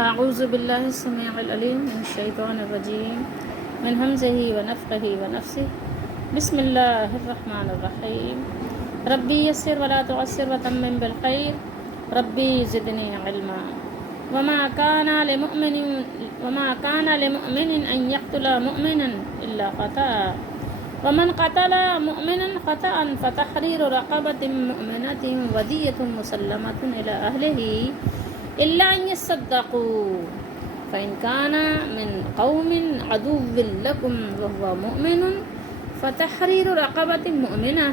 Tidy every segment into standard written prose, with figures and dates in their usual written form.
اعوذ باللہ السمیع العلیم من الشیطان الرجیم من ہمزہ ونفخہ ونفثہ بسم اللہ الرحمن الرحیم ربی یسر ولا تعسر وتمم بالخیر ربی زدنی علما وما كان لمؤمن ان يقتل مؤمنا الا خطأ ومن قتل مؤمنا خطأ فتحرير رقبة مؤمنة ودية مسلمة إلى أهله إلا أن يصدقوا فإن كان من قوم عدو لكم وهو مؤمن فتحرير رقبة مؤمنة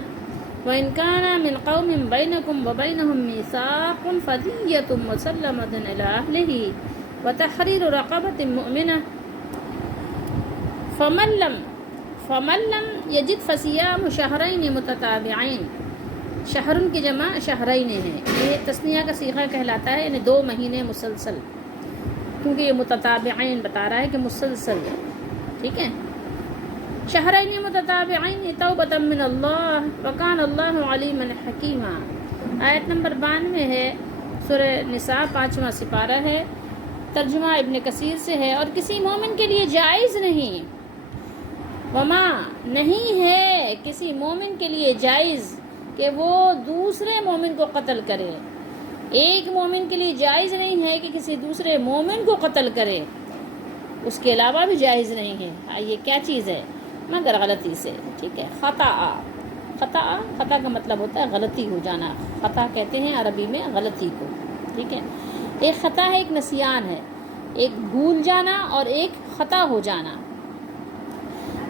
وإن كان من قوم بينكم وبينهم ميثاق فدية مسلمة إلى أهله وتحرير رقبة مؤمنة فمن لم يجد فصيام شهرين متتابعين شہرن کی جمع شہرین ہے، یہ تثنیہ کا صیغہ کہلاتا ہے، یعنی 2 مہینے مسلسل، کیونکہ یہ متتابعین بتا رہا ہے کہ مسلسل ہے، ٹھیک ہے۔ شہرین متتابعین توبۃ من اللہ وکان اللہ علیما حکیما، آیت نمبر 92 ہے، سورہ نساء 5واں سپارہ ہے، ترجمہ ابن کثیر سے ہے۔ اور کسی مومن کے لیے جائز نہیں، وما نہیں ہے کسی مومن کے لیے جائز کہ وہ دوسرے مومن کو قتل کرے، ایک مومن کے لیے جائز نہیں ہے کہ کسی دوسرے مومن کو قتل کرے، اس کے علاوہ بھی جائز نہیں ہے۔ یہ کیا چیز ہے؟ مگر غلطی سے، ٹھیک ہے۔ خطا کا مطلب ہوتا ہے غلطی ہو جانا، خطا کہتے ہیں عربی میں غلطی کو، ٹھیک ہے۔ ایک خطا ہے، ایک نسیان ہے، ایک بھول جانا اور ایک خطا ہو جانا۔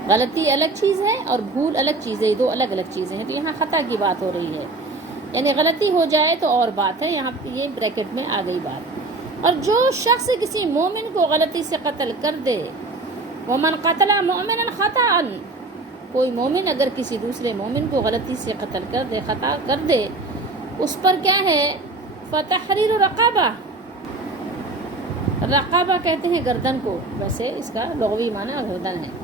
غلطی الگ چیز ہے اور بھول الگ چیز ہے، یہ 2 الگ الگ چیزیں ہیں۔ تو یہاں خطا کی بات ہو رہی ہے، یعنی غلطی ہو جائے تو اور بات ہے، یہاں یہ بریکٹ میں آ گئی بات۔ اور جو شخص کسی مومن کو غلطی سے قتل کر دے، ومن قتل مؤمنا خطأ، کوئی مومن اگر کسی دوسرے مومن کو غلطی سے قتل کر دے، خطا کر دے، اس پر کیا ہے؟ فتحریر رقبہ، رقبہ کہتے ہیں گردن کو، ویسے اس کا لغوی معنی گردن ہے۔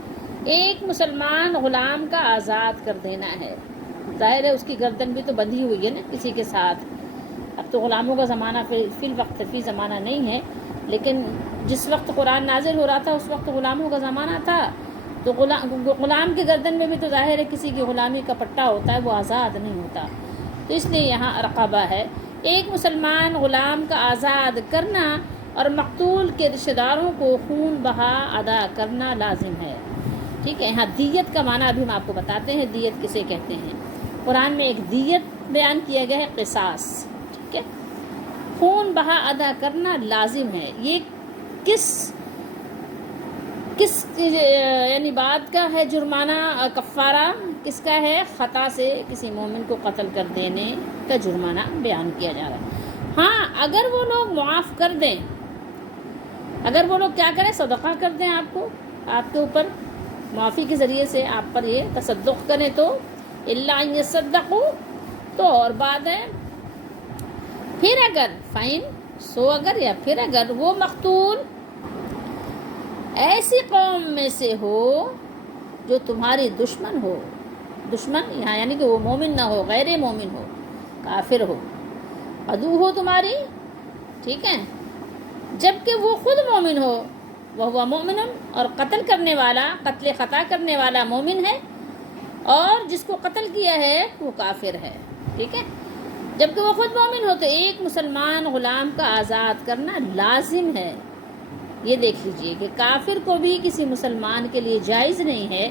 ایک مسلمان غلام کا آزاد کر دینا ہے، ظاہر ہے اس کی گردن بھی تو بندھی ہوئی ہے نا کسی کے ساتھ۔ اب تو غلاموں کا زمانہ فی الوقت فی زمانہ نہیں ہے، لیکن جس وقت قرآن نازل ہو رہا تھا اس وقت غلاموں کا زمانہ تھا، تو غلام کی گردن میں بھی تو ظاہر ہے کسی کی غلامی کا پٹا ہوتا ہے، وہ آزاد نہیں ہوتا، تو اس لیے یہاں رقبہ ہے۔ ایک مسلمان غلام کا آزاد کرنا اور مقتول کے رشتہ داروں کو خون بہا ادا کرنا لازم ہے، ٹھیک ہے۔ یہاں دیت کا معنی ابھی ہم آپ کو بتاتے ہیں، دیت کسے کہتے ہیں۔ قرآن میں ایک دیت بیان کیا گیا ہے، قصاص، ٹھیک ہے۔ خون بہا ادا کرنا لازم ہے، یہ کس یعنی بات کا ہے؟ جرمانہ کفارہ کس کا ہے؟ خطا سے کسی مومن کو قتل کر دینے کا جرمانہ بیان کیا جا رہا ہے۔ ہاں، اگر وہ لوگ معاف کر دیں، اگر وہ لوگ کیا کریں؟ صدقہ کر دیں، آپ کے اوپر معافی کے ذریعے سے آپ پر یہ تصدق کریں، تو الا ان یصدقوا، تو اور بات ہے۔ پھر اگر اگر یا پھر اگر وہ مقتول ایسی قوم میں سے ہو جو تمہاری دشمن ہو، دشمن یہاں یعنی کہ وہ مومن نہ ہو، غیر مومن ہو، کافر ہو، عدو ہو تمہاری، ٹھیک ہے، جبکہ وہ خود مومن ہو، وہ مومن، اور قتل خطا کرنے والا مومن ہے، اور جس کو قتل کیا ہے وہ کافر ہے، ٹھیک ہے، جبکہ وہ خود مومن ہو، تو ایک مسلمان غلام کا آزاد کرنا لازم ہے۔ یہ دیکھ لیجئے کہ کافر کو بھی کسی مسلمان کے لیے جائز نہیں ہے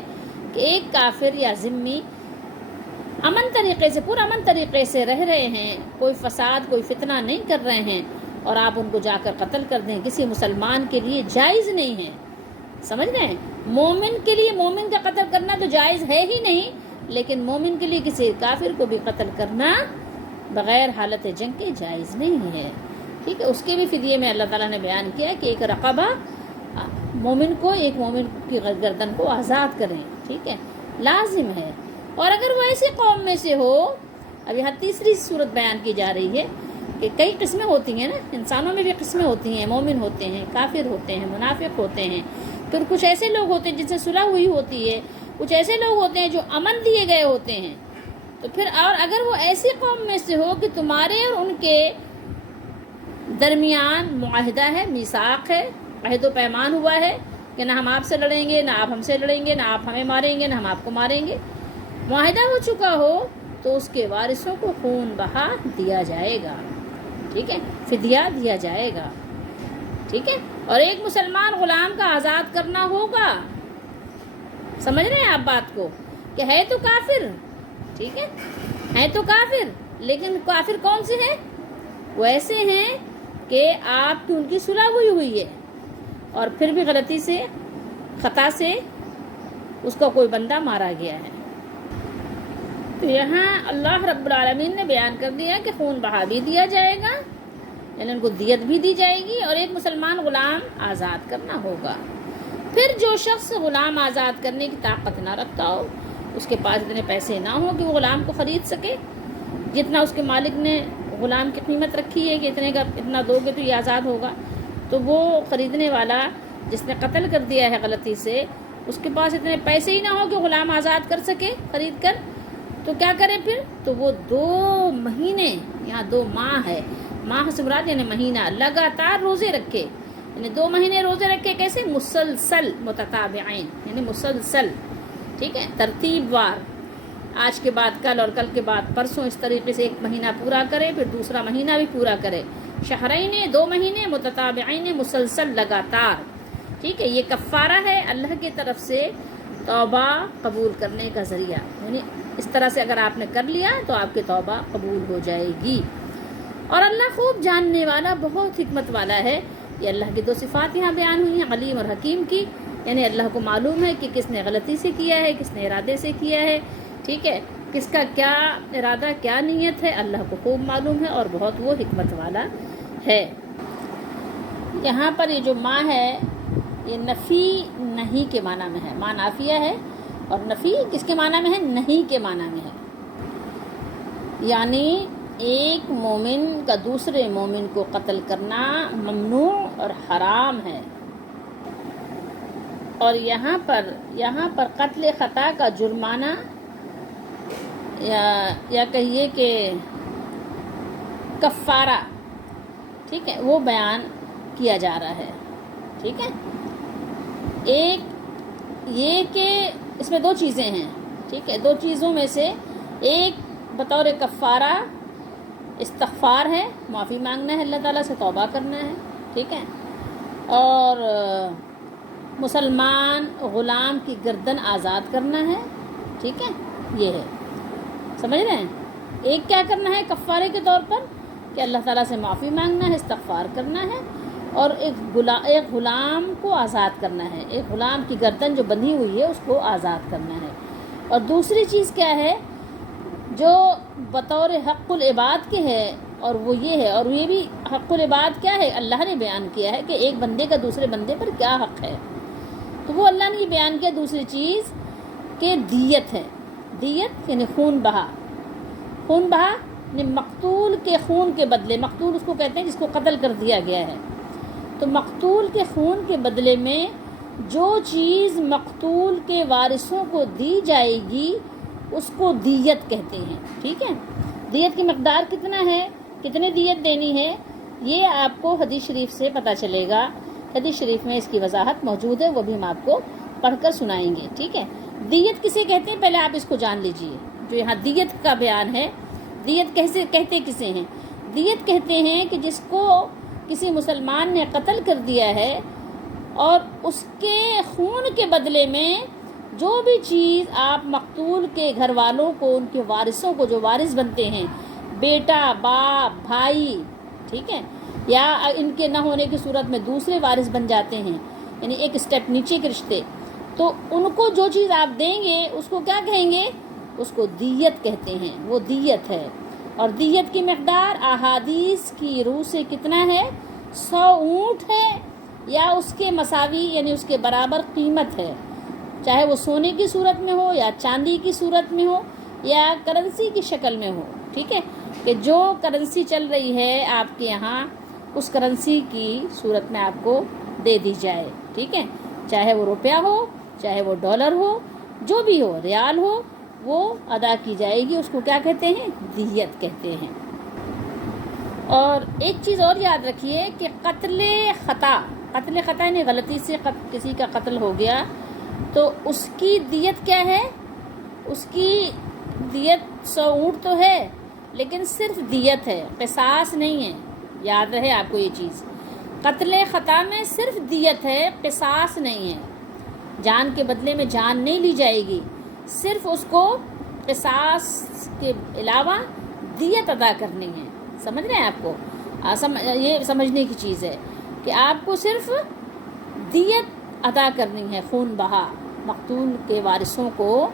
کہ ایک کافر یا ذمہ پرامن طریقے سے رہ رہے ہیں، کوئی فساد کوئی فتنہ نہیں کر رہے ہیں، اور آپ ان کو جا کر قتل کر دیں، کسی مسلمان کے لیے جائز نہیں ہے، سمجھ رہے ہیں؟ مومن کے لیے مومن کا قتل کرنا تو جائز ہے ہی نہیں، لیکن مومن کے لیے کسی کافر کو بھی قتل کرنا بغیر حالت جنگ کے جائز نہیں ہے، ٹھیک ہے۔ اس کے بھی فدیے میں اللہ تعالیٰ نے بیان کیا کہ ایک رقبہ، ایک مومن کی گردن کو آزاد کریں، ٹھیک ہے، لازم ہے۔ اور اگر وہ ایسی قوم میں سے ہو، اب یہاں تیسری صورت بیان کی جا رہی ہے کہ کئی قسمیں ہوتی ہیں نا، انسانوں میں بھی قسمیں ہوتی ہیں، مومن ہوتے ہیں، کافر ہوتے ہیں، منافق ہوتے ہیں، پھر کچھ ایسے لوگ ہوتے ہیں جن سے صلح ہوئی ہوتی ہے، کچھ ایسے لوگ ہوتے ہیں جو امن دیے گئے ہوتے ہیں، تو پھر اور اگر وہ ایسی قوم میں سے ہو کہ تمہارے اور ان کے درمیان معاہدہ ہے، میثاق ہے، عہد و پیمان ہوا ہے کہ نہ ہم آپ سے لڑیں گے، نہ آپ ہم سے لڑیں گے، نہ آپ ہمیں ماریں گے، نہ ہم آپ کو ماریں گے، معاہدہ ہو چکا ہو تو اس کے وارثوں کو خون بہا دیا جائے گا، ٹھیک ہے، فدیہ دیا جائے گا، ٹھیک ہے۔ اور ایک مسلمان غلام کا آزاد کرنا ہوگا، سمجھ رہے ہیں آپ بات کو، کہ ہے تو کافر، ٹھیک ہے تو کافر، لیکن کافر کون سے ہیں؟ وہ ایسے ہیں کہ آپ کی ان کی صلح ہوئی ہے اور پھر بھی غلطی سے، خطا سے اس کا کوئی بندہ مارا گیا ہے۔ تو یہاں اللہ رب العالمین نے بیان کر دیا کہ خون بہا بھی دیا جائے گا، یعنی ان کو دیت بھی دی جائے گی، اور ایک مسلمان غلام آزاد کرنا ہوگا۔ پھر جو شخص غلام آزاد کرنے کی طاقت نہ رکھتا ہو، اس کے پاس اتنے پیسے نہ ہوں کہ وہ غلام کو خرید سکے، جتنا اس کے مالک نے غلام کی قیمت رکھی ہے کہ اتنے کا اتنا دو گے تو یہ آزاد ہوگا، تو وہ خریدنے والا جس نے قتل کر دیا ہے غلطی سے، اس کے پاس اتنے پیسے ہی نہ ہو کہ غلام آزاد کر سکے خرید کر، تو کیا کرے پھر؟ تو وہ 2 مہینے، یہاں 2 ماہ ہے، ماہ سے مراد یعنی مہینہ، لگاتار روزے رکھے، یعنی 2 مہینے روزے رکھے، کیسے؟ مسلسل، متتابعین، یعنی مسلسل، ٹھیک ہے، ترتیب وار، آج کے بعد کل اور کل کے بعد پرسوں، اس طریقے سے 1 مہینہ پورا کرے، پھر دوسرا مہینہ بھی پورا کرے، شہرین، 2 مہینے متتابعین، مسلسل، لگاتار، ٹھیک ہے۔ یہ کفارہ ہے اللہ کی طرف سے توبہ قبول کرنے کا ذریعہ، یعنی اس طرح سے اگر آپ نے کر لیا تو آپ کی توبہ قبول ہو جائے گی۔ اور اللہ خوب جاننے والا، بہت حکمت والا ہے۔ یہ اللہ کی 2 صفات یہاں بیان ہوئی ہیں، علیم اور حکیم کی، یعنی اللہ کو معلوم ہے کہ کس نے غلطی سے کیا ہے، کس نے ارادے سے کیا ہے، ٹھیک ہے، کس کا کیا ارادہ، کیا نیت ہے، اللہ کو خوب معلوم ہے اور بہت وہ حکمت والا ہے۔ یہاں پر یہ جو ماں ہے، یہ نفی نہیں کے معنی میں ہے، ماں نافیہ ہے، اور نفی کس کے معنی میں ہے؟ نہیں کے معنی میں ہے، یعنی ایک مومن کا دوسرے مومن کو قتل کرنا ممنوع اور حرام ہے۔ اور یہاں پر قتل خطا کا جرمانہ یا کہیے کہ کفارہ، ٹھیک ہے، وہ بیان کیا جا رہا ہے، ٹھیک ہے۔ ایک یہ کہ اس میں 2 چیزیں ہیں، ٹھیک ہے، 2 چیزوں میں سے ایک بطور کفارہ استغفار ہے، معافی مانگنا ہے، اللہ تعالیٰ سے توبہ کرنا ہے، ٹھیک ہے، اور مسلمان غلام کی گردن آزاد کرنا ہے، ٹھیک ہے، یہ ہے، سمجھ رہے ہیں؟ ایک کیا کرنا ہے کفارے کے طور پر کہ اللہ تعالیٰ سے معافی مانگنا ہے، استغفار کرنا ہے، اور ایک غلام کو آزاد کرنا ہے، ایک غلام کی گردن جو بندھی ہوئی ہے اس کو آزاد کرنا ہے۔ اور دوسری چیز کیا ہے جو بطور حق العباد کے ہے، اور وہ یہ ہے، اور یہ بھی حق العباد کیا ہے اللہ نے بیان کیا ہے کہ ایک بندے کا دوسرے بندے پر کیا حق ہے، تو وہ اللہ نے بیان کیا دوسری چیز کہ دیت ہے، دیت یعنی خون بہا، خون بہا یعنی مقتول کے خون کے بدلے، مقتول اس کو کہتے ہیں جس کو قتل کر دیا گیا ہے، تو مقتول کے خون کے بدلے میں جو چیز مقتول کے وارثوں کو دی جائے گی اس کو دیت کہتے ہیں، ٹھیک ہے۔ دیت کی مقدار کتنا ہے، کتنے دیت دینی ہے، یہ آپ کو حدیث شریف سے پتہ چلے گا، حدیث شریف میں اس کی وضاحت موجود ہے، وہ بھی ہم آپ کو پڑھ کر سنائیں گے، ٹھیک ہے۔ دیت کسے کہتے ہیں پہلے آپ اس کو جان لیجئے، جو یہاں دیت کا بیان ہے، دیت کیسے کہتے کسے ہیں؟ دیت کہتے ہیں کہ جس کو کسی مسلمان نے قتل کر دیا ہے اور اس کے خون کے بدلے میں جو بھی چیز آپ مقتول کے گھر والوں کو، ان کے وارثوں کو، جو وارث بنتے ہیں، بیٹا، باپ، بھائی، ٹھیک ہے، یا ان کے نہ ہونے کی صورت میں دوسرے وارث بن جاتے ہیں، یعنی ایک اسٹیپ نیچے کے رشتے، تو ان کو جو چیز آپ دیں گے اس کو کیا کہیں گے؟ اس کو دیت کہتے ہیں، وہ دیت ہے۔ اور دیت کی مقدار احادیث کی روح سے کتنا ہے؟ 100 اونٹ ہے یا اس کے مساوی یعنی اس کے برابر قیمت ہے، چاہے وہ سونے کی صورت میں ہو یا چاندی کی صورت میں ہو یا کرنسی کی شکل میں ہو، ٹھیک ہے، کہ جو کرنسی چل رہی ہے آپ کے یہاں اس کرنسی کی صورت میں آپ کو دے دی جائے، ٹھیک ہے، چاہے وہ روپیہ ہو، چاہے وہ ڈالر ہو، جو بھی ہو، ریال ہو، وہ ادا کی جائے گی، اس کو کیا کہتے ہیں؟ دیت کہتے ہیں۔ اور ایک چیز اور یاد رکھیے کہ قتل خطا یعنی غلطی سے کسی کا قتل ہو گیا تو اس کی دیت کیا ہے؟ اس کی دیت 100 اونٹ تو ہے لیکن صرف دیت ہے، قصاص نہیں ہے. یاد رہے آپ کو یہ چیز، قتل خطا میں صرف دیت ہے، قصاص نہیں ہے. جان کے بدلے میں جان نہیں لی جائے گی، صرف اس کو قصاص کے علاوہ دیت ادا کرنی ہے. سمجھ رہے ہیں آپ کو؟ یہ سمجھنے کی چیز ہے کہ آپ کو صرف دیت ادا کرنی ہے، خون بہا مقتول کے وارثوں کو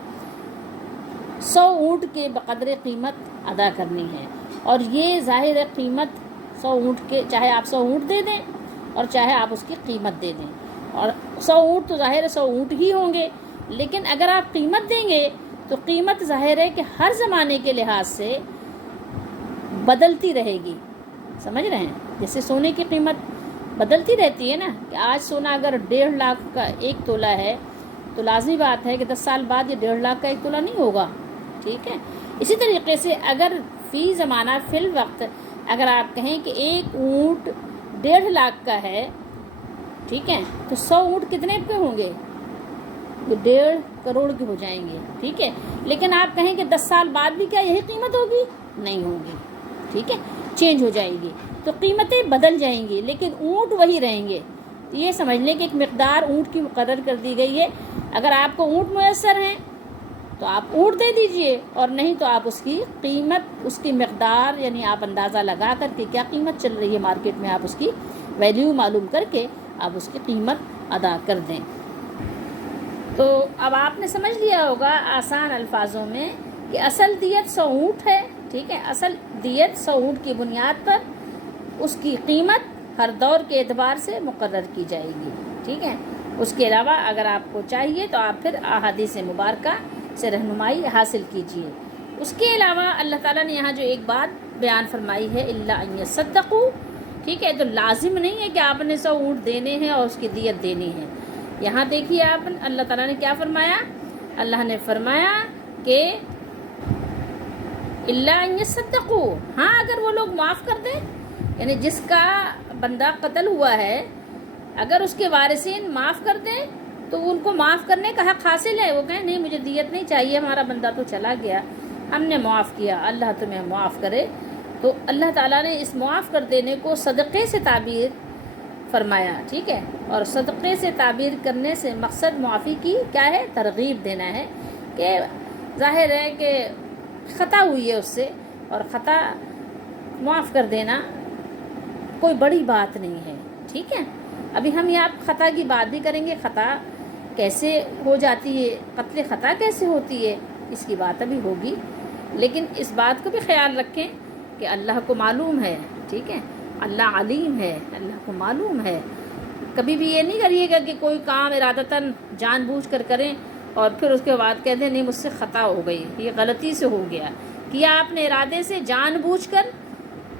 100 اونٹ کے بقدر قیمت ادا کرنی ہے. اور یہ ظاہر ہے قیمت 100 اونٹ کے، چاہے آپ 100 اونٹ دے دیں اور چاہے آپ اس کی قیمت دے دیں. اور 100 اونٹ تو ظاہر ہے 100 اونٹ ہی ہوں گے، لیکن اگر آپ قیمت دیں گے تو قیمت ظاہر ہے کہ ہر زمانے کے لحاظ سے بدلتی رہے گی. سمجھ رہے ہیں؟ جیسے سونے کی قیمت بدلتی رہتی ہے نا، کہ آج سونا اگر 1.5 لاکھ کا 1 تولہ ہے تو لازمی بات ہے کہ 10 سال بعد یہ 1.5 لاکھ کا 1 تولہ نہیں ہوگا. ٹھیک ہے؟ اسی طریقے سے اگر فی زمانہ فی الوقت اگر آپ کہیں کہ 1 اونٹ 1.5 لاکھ کا ہے، ٹھیک ہے، تو 100 اونٹ کتنے کے ہوں گے؟ 1.5 کروڑ کے ہو جائیں گے. ٹھیک ہے، لیکن آپ کہیں کہ 10 سال بعد بھی کیا یہی قیمت ہوگی؟ نہیں ہوگی. ٹھیک ہے، چینج ہو جائے گی. تو قیمتیں بدل جائیں گی لیکن اونٹ وہی رہیں گے. یہ سمجھ لیں کہ ایک مقدار اونٹ کی مقرر کر دی گئی ہے. اگر آپ کو اونٹ میسر ہیں تو آپ اونٹ دے دیجئے، اور نہیں تو آپ اس کی قیمت، اس کی مقدار، یعنی آپ اندازہ لگا کر کے کیا قیمت چل رہی ہے مارکیٹ میں، آپ اس کی ویلیو معلوم کر کے آپ اس کی قیمت ادا کر دیں. تو اب آپ نے سمجھ لیا ہوگا آسان الفاظوں میں کہ اصل دیت 100 اونٹ ہے. ٹھیک ہے، اصل دیت 100 اونٹ کی بنیاد پر اس کی قیمت ہر دور کے اعتبار سے مقرر کی جائے گی. ٹھیک ہے، اس کے علاوہ اگر آپ کو چاہیے تو آپ پھر احادیث مبارکہ سے رہنمائی حاصل کیجیے. اس کے علاوہ اللہ تعالیٰ نے یہاں جو ایک بات بیان فرمائی ہے، الا ان یصدقوا. ٹھیک ہے، تو لازم نہیں ہے کہ آپ نے 100 اونٹ دینے ہیں اور اس کی دیت دینی ہے. یہاں دیکھیے آپ، اللہ تعالیٰ نے کیا فرمایا؟ اللہ نے فرمایا کہ الا ان یصدقوا، ہاں اگر وہ لوگ معاف کر دیں، یعنی جس کا بندہ قتل ہوا ہے اگر اس کے وارثین معاف کر دیں تو ان کو معاف کرنے کا حق حاصل ہے. وہ کہیں نہیں مجھے دیت نہیں چاہیے، ہمارا بندہ تو چلا گیا، ہم نے معاف کیا، اللہ تمہیں معاف کرے. تو اللہ تعالیٰ نے اس معاف کر دینے کو صدقے سے تعبیر فرمایا. ٹھیک ہے، اور صدقے سے تعبیر کرنے سے مقصد معافی کی کیا ہے؟ ترغیب دینا ہے کہ ظاہر ہے کہ خطا ہوئی ہے اس سے، اور خطا معاف کر دینا کوئی بڑی بات نہیں ہے. ٹھیک ہے، ابھی ہم یہاں خطا کی بات بھی کریں گے، خطا کیسے ہو جاتی ہے، قتل خطا کیسے ہوتی ہے، اس کی بات ابھی ہوگی. لیکن اس بات کو بھی خیال رکھیں کہ اللہ کو معلوم ہے. ٹھیک ہے، اللہ علیم ہے، اللہ کو معلوم ہے. کبھی بھی یہ نہیں کریے گا کہ کوئی کام ارادتاً جان بوجھ کر کریں اور پھر اس کے بعد کہہ دیں نہیں مجھ سے خطا ہو گئی، یہ غلطی سے ہو گیا. کیا آپ نے ارادے سے جان بوجھ کر،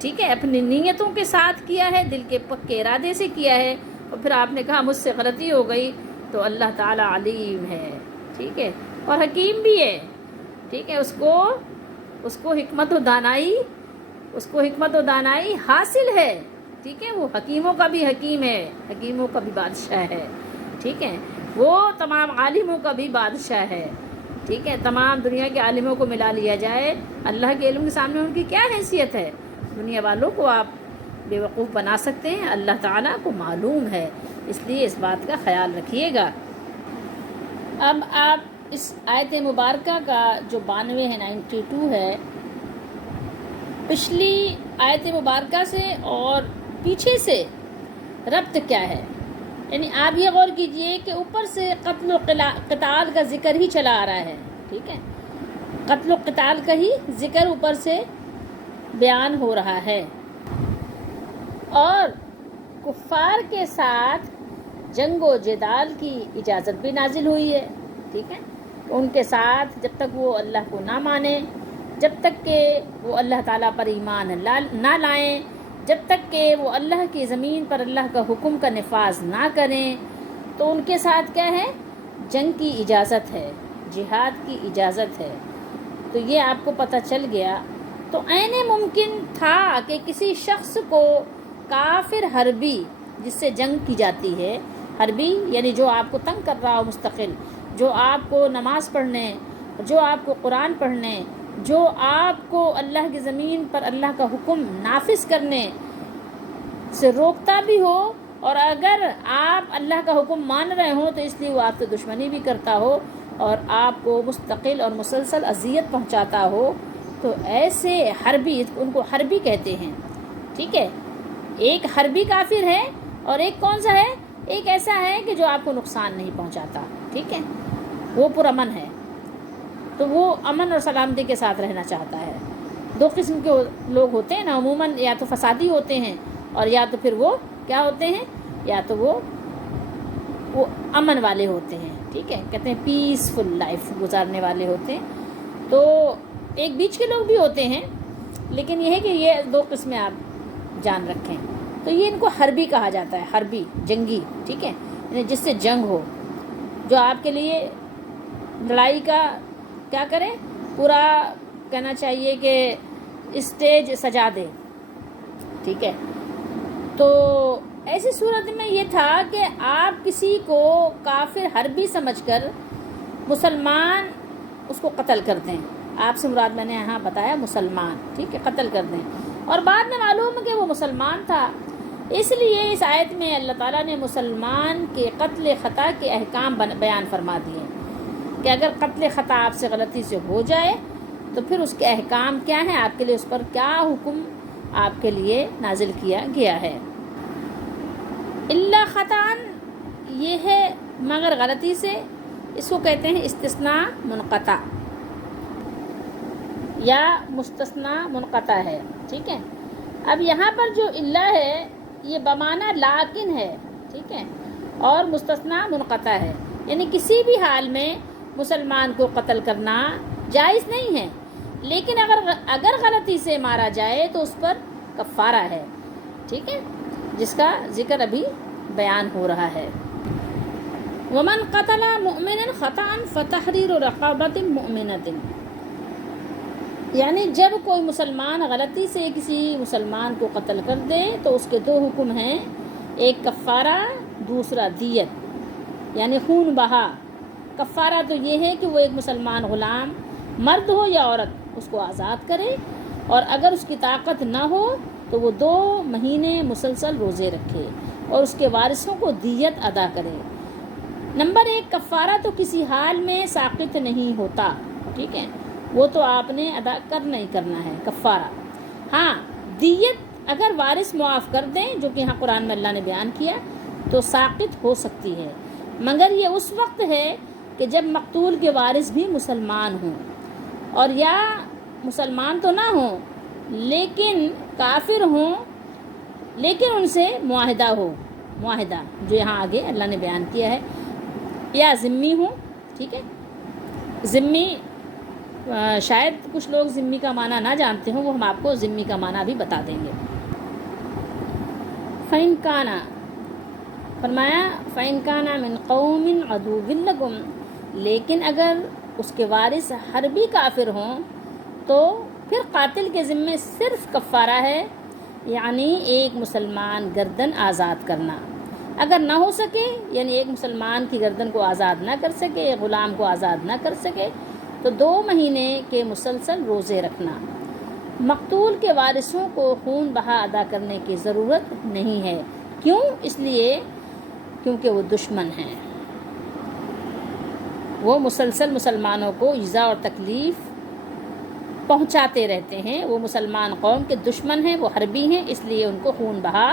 ٹھیک ہے، اپنی نیتوں کے ساتھ کیا ہے، دل کے پکے ارادے سے کیا ہے، اور پھر آپ نے کہا مجھ سے غلطی ہو گئی، تو اللہ تعالیٰ علیم ہے. ٹھیک ہے، اور حکیم بھی ہے. ٹھیک ہے، اس کو حکمت و دانائی حاصل ہے. ٹھیک ہے، وہ حکیموں کا بھی حکیم ہے، حکیموں کا بھی بادشاہ ہے. ٹھیک ہے، وہ تمام عالموں کا بھی بادشاہ ہے. ٹھیک ہے، تمام دنیا کے عالموں کو ملا لیا جائے، اللہ کے علم کے سامنے ان کی کیا حیثیت ہے؟ دنیا والوں کو آپ بے وقوف بنا سکتے ہیں، اللہ تعالیٰ کو معلوم ہے. اس لیے اس بات کا خیال رکھیے گا. اب آپ اس آیت مبارکہ کا جو 92 ہے، 92 ہے، پچھلی آیت مبارکہ سے اور پیچھے سے ربط کیا ہے؟ یعنی آپ یہ غور کیجئے کہ اوپر سے قتل و قتال کا ذکر ہی چلا آ رہا ہے. ٹھیک ہے، قتل و قتال کا ہی ذکر اوپر سے بیان ہو رہا ہے، اور کفار کے ساتھ جنگ و جدال کی اجازت بھی نازل ہوئی ہے. ٹھیک ہے، ان کے ساتھ جب تک وہ اللہ کو نہ مانیں، جب تک کہ وہ اللہ تعالیٰ پر ایمان نہ لائیں، جب تک کہ وہ اللہ کی زمین پر اللہ کا حکم کا نفاذ نہ کریں، تو ان کے ساتھ کیا ہے؟ جنگ کی اجازت ہے، جہاد کی اجازت ہے. تو یہ آپ کو پتہ چل گیا تو عین ممکن تھا کہ کسی شخص کو کافر حربی جس سے جنگ کی جاتی ہے، حربی یعنی جو آپ کو تنگ کر رہا ہو مستقل، جو آپ کو نماز پڑھنے، جو آپ کو قرآن پڑھنے، جو آپ کو اللہ کی زمین پر اللہ کا حکم نافذ کرنے سے روکتا بھی ہو، اور اگر آپ اللہ کا حکم مان رہے ہوں تو اس لیے وہ آپ سے دشمنی بھی کرتا ہو اور آپ کو مستقل اور مسلسل اذیت پہنچاتا ہو، تو ایسے حربی، ان کو حربی کہتے ہیں، ٹھیک ہے۔ ایک حربی کافر ہے اور ایک کون سا ہے؟ ایک ایسا ہے کہ جو آپ کو نقصان نہیں پہنچاتا، ٹھیک ہے، وہ پرامن ہے، تو وہ امن اور سلامتی کے ساتھ رہنا چاہتا ہے۔ دو قسم کے لوگ ہوتے ہیں نا عموماً، یا تو فسادی ہوتے ہیں اور یا تو پھر وہ کیا ہوتے ہیں، یا تو وہ امن والے ہوتے ہیں، ٹھیک ہے، کہتے ہیں پیسفل لائف گزارنے والے ہوتے ہیں۔ تو ایک بیچ کے لوگ بھی ہوتے ہیں، لیکن یہ ہے کہ یہ دو قسمیں آپ جان رکھیں۔ تو یہ ان کو حربی کہا جاتا ہے، حربی، جنگی، ٹھیک ہے، یعنی جس سے جنگ ہو، جو آپ کے لیے لڑائی کا کیا کرے، پورا کہنا چاہیے کہ اسٹیج سجا دے، ٹھیک ہے۔ تو ایسی صورت میں یہ تھا کہ آپ کسی کو کافر حربی سمجھ کر مسلمان اس کو قتل کر دیں، آپ سے مراد میں نے یہاں بتایا مسلمان، ٹھیک ہے، قتل کر دیں، اور بعد میں معلوم کہ وہ مسلمان تھا۔ اس لیے اس آیت میں اللہ تعالیٰ نے مسلمان کے قتل خطا کے احکام بیان فرما دیے کہ اگر قتل خطا آپ سے غلطی سے ہو جائے تو پھر اس کے احکام کیا ہیں، آپ کے لیے اس پر کیا حکم آپ کے لیے نازل کیا گیا ہے۔ اللہ خطان یہ ہے مگر غلطی سے، اس کو کہتے ہیں استثناء منقطع یا مستثنیٰ منقطع ہے، ٹھیک ہے۔ اب یہاں پر جو اللہ ہے یہ بمعنی لیکن ہے، ٹھیک ہے، اور مستثنیٰ منقطع ہے، یعنی کسی بھی حال میں مسلمان کو قتل کرنا جائز نہیں ہے، لیکن اگر غلطی سے مارا جائے تو اس پر کفارہ ہے، ٹھیک ہے، جس کا ذکر ابھی بیان ہو رہا ہے۔ ومن قتل مؤمنا خطأ فتحریر رقبۃ مؤمنۃ، یعنی جب کوئی مسلمان غلطی سے کسی مسلمان کو قتل کر دے تو اس کے دو حکم ہیں، ایک کفارہ، دوسرا دیت یعنی خون بہا۔ کفارہ تو یہ ہے کہ وہ ایک مسلمان غلام مرد ہو یا عورت اس کو آزاد کرے، اور اگر اس کی طاقت نہ ہو تو وہ 2 مہینے مسلسل روزے رکھے اور اس کے وارثوں کو دیت ادا کرے۔ نمبر 1، کفارہ تو کسی حال میں ساقط نہیں ہوتا، ٹھیک ہے، وہ تو آپ نے ادا کرنا ہی کرنا ہے کفارہ۔ ہاں، دیت اگر وارث معاف کر دیں، جو کہ یہاں قرآن میں اللہ نے بیان کیا، تو ساقط ہو سکتی ہے، مگر یہ اس وقت ہے کہ جب مقتول کے وارث بھی مسلمان ہوں، اور یا مسلمان تو نہ ہوں لیکن کافر ہوں، لیکن ان سے معاہدہ ہو، معاہدہ جو یہاں آگے اللہ نے بیان کیا ہے، یا ذمی ہوں، ٹھیک ہے۔ ذمی شاید کچھ لوگ ذمی کا معنی نہ جانتے ہوں، وہ ہم آپ کو ذمی کا معنی بھی بتا دیں گے۔ فَإِن كَانَ، فرمایا فَإِن كَانَ مِن قَوْمٍ عَدُوٍّ لَكُمْ، لیکن اگر اس کے وارث حربی کافر ہوں تو پھر قاتل کے ذمے صرف کفارہ ہے، یعنی ایک مسلمان گردن آزاد کرنا۔ اگر نہ ہو سکے، یعنی ایک مسلمان کی گردن کو آزاد نہ کر سکے، غلام کو آزاد نہ کر سکے، تو 2 مہینے کے مسلسل روزے رکھنا۔ مقتول کے وارثوں کو خون بہا ادا کرنے کی ضرورت نہیں ہے، کیوں؟ اس لیے کیونکہ وہ دشمن ہیں، وہ مسلسل مسلمانوں کو ایذا اور تکلیف پہنچاتے رہتے ہیں، وہ مسلمان قوم کے دشمن ہیں، وہ حربی ہیں، اس لیے ان کو خون بہا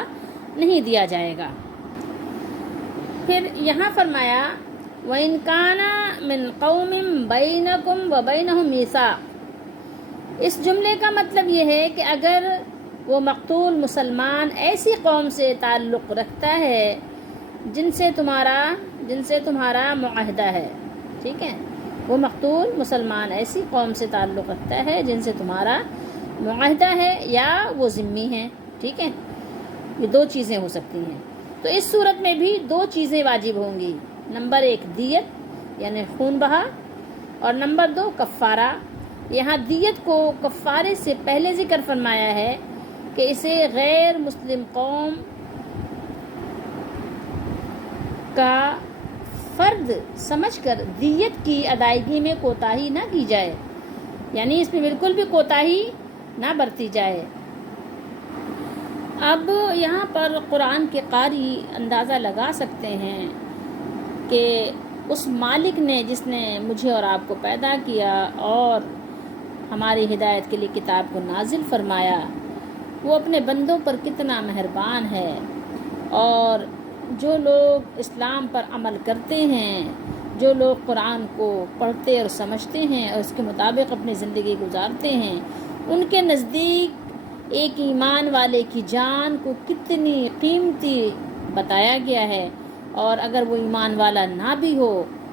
نہیں دیا جائے گا۔ پھر یہاں فرمایا وَإِن كَانَ مِن قَوْمٍ بَيْنَكُمْ وَبَيْنَهُم مِيثَاقٌ، اس جملے کا مطلب یہ ہے کہ اگر وہ مقتول مسلمان ایسی قوم سے تعلق رکھتا ہے جن سے تمہارا معاہدہ ہے، ٹھیک ہے، وہ مقتول مسلمان ایسی قوم سے تعلق رکھتا ہے جن سے تمہارا معاہدہ ہے، یا وہ ذمی ہیں، ٹھیک ہے، یہ 2 چیزیں ہو سکتی ہیں۔ تو اس صورت میں بھی 2 چیزیں واجب ہوں گی، نمبر 1 دیت یعنی خون بہا، اور نمبر 2 کفارہ، یہاں دیت کو کفارے سے پہلے ذکر فرمایا ہے کہ اسے غیر مسلم قوم کا فرد سمجھ کر دیت کی ادائیگی میں کوتاہی نہ کی جائے، یعنی اس میں بالکل بھی کوتاہی نہ برتی جائے۔ اب یہاں پر قرآن کے قاری اندازہ لگا سکتے ہیں کہ اس مالک نے جس نے مجھے اور آپ کو پیدا کیا اور ہماری ہدایت کے لیے کتاب کو نازل فرمایا، وہ اپنے بندوں پر کتنا مہربان ہے، اور جو لوگ اسلام پر عمل کرتے ہیں، جو لوگ قرآن کو پڑھتے اور سمجھتے ہیں اور اس کے مطابق اپنی زندگی گزارتے ہیں، ان کے نزدیک ایک ایمان والے کی جان کو کتنی قیمتی بتایا گیا ہے، اور اگر وہ ایمان والا نہ بھی ہو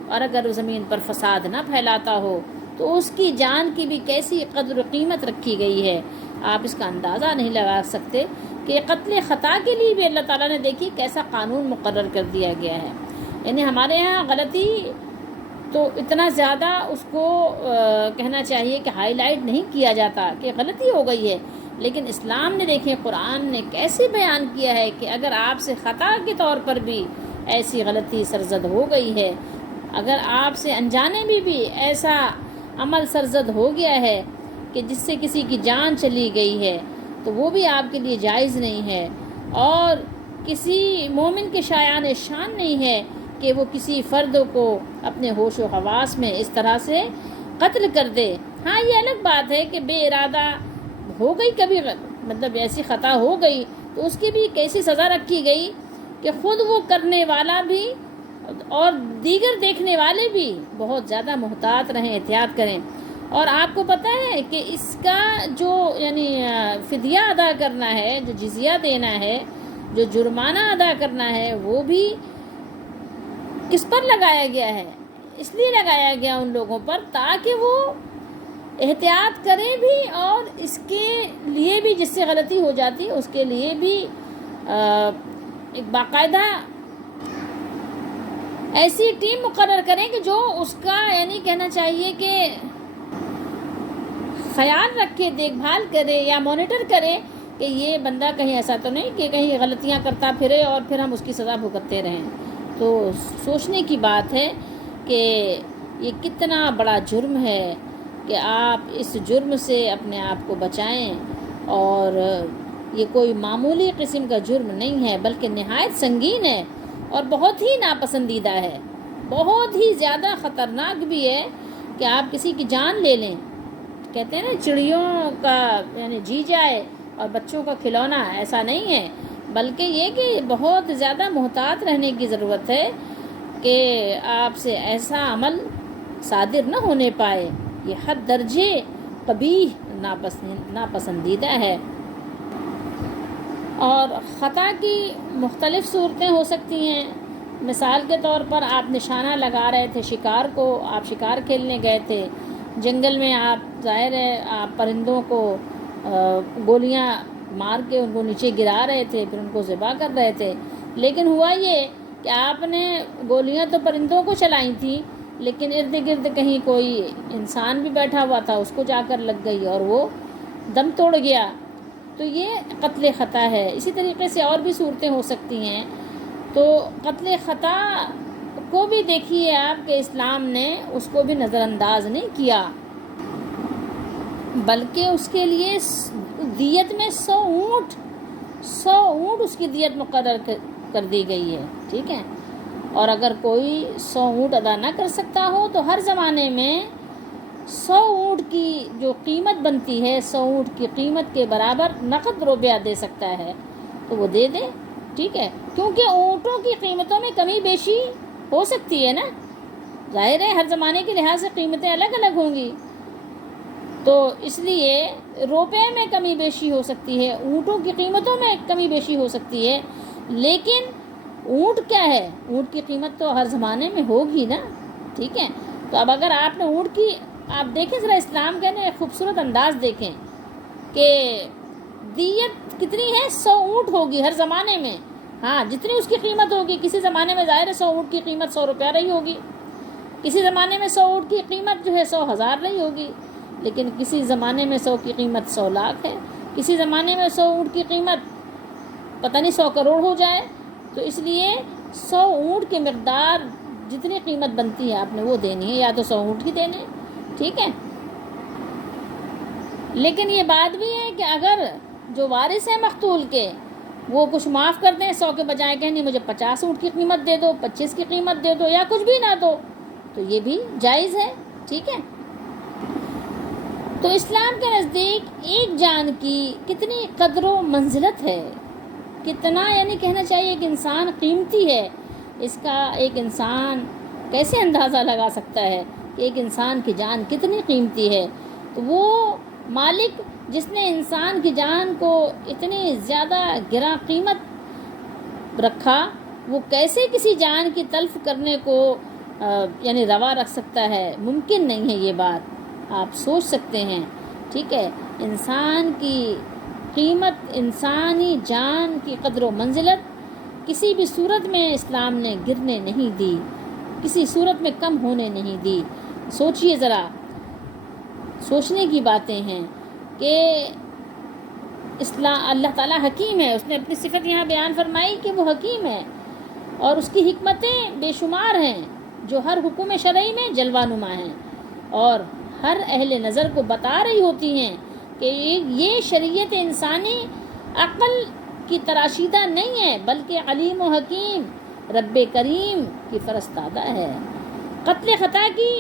اور اگر وہ زمین پر فساد نہ پھیلاتا ہو تو اس کی جان کی بھی کیسی قدر و قیمت رکھی گئی ہے۔ آپ اس کا اندازہ نہیں لگا سکتے کہ قتل خطا کے لیے بھی اللہ تعالیٰ نے دیکھی کیسا قانون مقرر کر دیا گیا ہے۔ یعنی ہمارے ہاں غلطی تو اتنا زیادہ اس کو کہنا چاہیے کہ ہائی لائٹ نہیں کیا جاتا کہ غلطی ہو گئی ہے، لیکن اسلام نے دیکھیں قرآن نے کیسے بیان کیا ہے کہ اگر آپ سے خطا کے طور پر بھی ایسی غلطی سرزد ہو گئی ہے، اگر آپ سے انجانے میں بھی ایسا عمل سرزد ہو گیا ہے کہ جس سے کسی کی جان چلی گئی ہے، تو وہ بھی آپ کے لیے جائز نہیں ہے، اور کسی مومن کے شایان شان نہیں ہے کہ وہ کسی فرد کو اپنے ہوش و حواس میں اس طرح سے قتل کر دے۔ ہاں یہ الگ بات ہے کہ بے ارادہ ہو گئی، کبھی مطلب ایسی خطا ہو گئی تو اس کی بھی کیسی سزا رکھی گئی کہ خود وہ کرنے والا بھی اور دیگر دیکھنے والے بھی بہت زیادہ محتاط رہیں، احتیاط کریں۔ اور آپ کو پتہ ہے کہ اس کا جو یعنی فدیہ ادا کرنا ہے، جو جزیہ دینا ہے، جو جرمانہ ادا کرنا ہے، وہ بھی کس پر لگایا گیا ہے؟ اس لیے لگایا گیا ان لوگوں پر تاکہ وہ احتیاط کریں بھی، اور اس کے لیے بھی جس سے غلطی ہو جاتی ہے اس کے لیے بھی ایک باقاعدہ ایسی ٹیم مقرر کریں کہ جو اس کا یعنی کہنا چاہیے کہ خیال رکھے، دیکھ بھال کرے یا مانیٹر کرے کہ یہ بندہ کہیں ایسا تو نہیں کہ کہیں غلطیاں کرتا پھرے اور پھر ہم اس کی سزا بھگتتے رہیں۔ تو سوچنے کی بات ہے کہ یہ کتنا بڑا جرم ہے کہ آپ اس جرم سے اپنے آپ کو بچائیں، اور یہ کوئی معمولی قسم کا جرم نہیں ہے بلکہ نہایت سنگین ہے اور بہت ہی ناپسندیدہ ہے، بہت ہی زیادہ خطرناک بھی ہے کہ آپ کسی کی جان لے لیں۔ کہتے ہیں نا چڑیوں کا یعنی جی جائے اور بچوں کا کھلونا، ایسا نہیں ہے، بلکہ یہ کہ بہت زیادہ محتاط رہنے کی ضرورت ہے کہ آپ سے ایسا عمل صادر نہ ہونے پائے۔ یہ حد درجے قبیح ناپسندیدہ ہے۔ اور خطا کی مختلف صورتیں ہو سکتی ہیں۔ مثال کے طور پر آپ نشانہ لگا رہے تھے شکار کو، آپ شکار کھیلنے گئے تھے جنگل میں، آپ ظاہر ہے آپ پرندوں کو گولیاں مار کے ان کو نیچے گرا رہے تھے، پھر ان کو ذبح کر رہے تھے، لیکن ہوا یہ کہ آپ نے گولیاں تو پرندوں کو چلائی تھیں لیکن ارد گرد کہیں کوئی انسان بھی بیٹھا ہوا تھا، اس کو جا کر لگ گئی اور وہ دم توڑ گیا، تو یہ قتل خطا ہے۔ اسی طریقے سے اور بھی صورتیں ہو سکتی ہیں۔ تو قتل خطا کو بھی دیکھیے آپ کہ اسلام نے اس کو بھی نظر انداز نہیں کیا، بلکہ اس کے لیے دیت میں 100 اونٹ اس کی دیت مقرر کر دی گئی ہے، ٹھیک ہے۔ اور اگر کوئی 100 اونٹ ادا نہ کر سکتا ہو تو ہر زمانے میں 100 اونٹ کی جو قیمت بنتی ہے، 100 اونٹ کی قیمت کے برابر نقد روپیہ دے سکتا ہے تو وہ دے دے، ٹھیک ہے، کیونکہ اونٹوں کی قیمتوں میں کمی بیشی ہو سکتی ہے نا، ظاہر ہے ہر زمانے کے لحاظ سے قیمتیں الگ الگ ہوں گی، تو اس لیے روپے میں کمی بیشی ہو سکتی ہے، اونٹوں کی قیمتوں میں کمی بیشی ہو سکتی ہے، لیکن اونٹ کیا ہے، اونٹ کی قیمت تو ہر زمانے میں ہوگی نا، ٹھیک ہے۔ تو اب اگر آپ نے اونٹ کی، آپ دیکھیں ذرا اسلام کا ایک خوبصورت انداز دیکھیں کہ دیت کتنی ہے، 100 اونٹ ہوگی ہر زمانے میں، ہاں جتنی اس کی قیمت ہوگی، کسی زمانے میں ظاہر ہے 100 اونٹ کی قیمت 100 روپیہ رہی ہوگی، کسی زمانے میں 100 اونٹ کی قیمت جو ہے 100,000 رہی ہوگی، لیکن کسی زمانے میں 100 کی قیمت 100 لاکھ ہے، کسی زمانے میں 100 اونٹ کی قیمت پتہ نہیں 100 کروڑ ہو جائے. تو اس لیے 100 اونٹ کی مقدار جتنی قیمت بنتی ہے آپ نے وہ دینی ہے، یا تو 100 اونٹ ہی دینے. ٹھیک ہے. لیکن یہ بات بھی ہے کہ اگر جو وارث ہیں مقتول کے وہ کچھ معاف کر دیں، 100 کے بجائے کہیں نہیں مجھے 50 اونٹ کی قیمت دے دو، 25 کی قیمت دے دو، یا کچھ بھی نہ دو، تو یہ بھی جائز ہے. ٹھیک ہے. تو اسلام کے نزدیک ایک جان کی کتنی قدر و منزلت ہے، کتنا یعنی کہنا چاہیے کہ انسان قیمتی ہے. اس کا ایک انسان کیسے اندازہ لگا سکتا ہے کہ ایک انسان کی جان کتنی قیمتی ہے. تو وہ مالک جس نے انسان کی جان کو اتنی زیادہ گراں قیمت رکھا، وہ کیسے کسی جان کی تلف کرنے کو یعنی روا رکھ سکتا ہے؟ ممکن نہیں ہے یہ بات. آپ سوچ سکتے ہیں. ٹھیک ہے. انسان کی قیمت، انسانی جان کی قدر و منزلت کسی بھی صورت میں اسلام نے گرنے نہیں دی، کسی صورت میں کم ہونے نہیں دی. سوچئے ذرا، سوچنے کی باتیں ہیں کہ اللہ تعالیٰ حکیم ہے. اس نے اپنی صفت یہاں بیان فرمائی کہ وہ حکیم ہے، اور اس کی حکمتیں بے شمار ہیں جو ہر حکم شرعی میں جلوہ نما ہیں، اور ہر اہل نظر کو بتا رہی ہوتی ہیں کہ یہ شریعت انسانی عقل کی تراشیدہ نہیں ہے، بلکہ علیم و حکیم رب کریم کی فرستادہ ہے. قتل خطا کی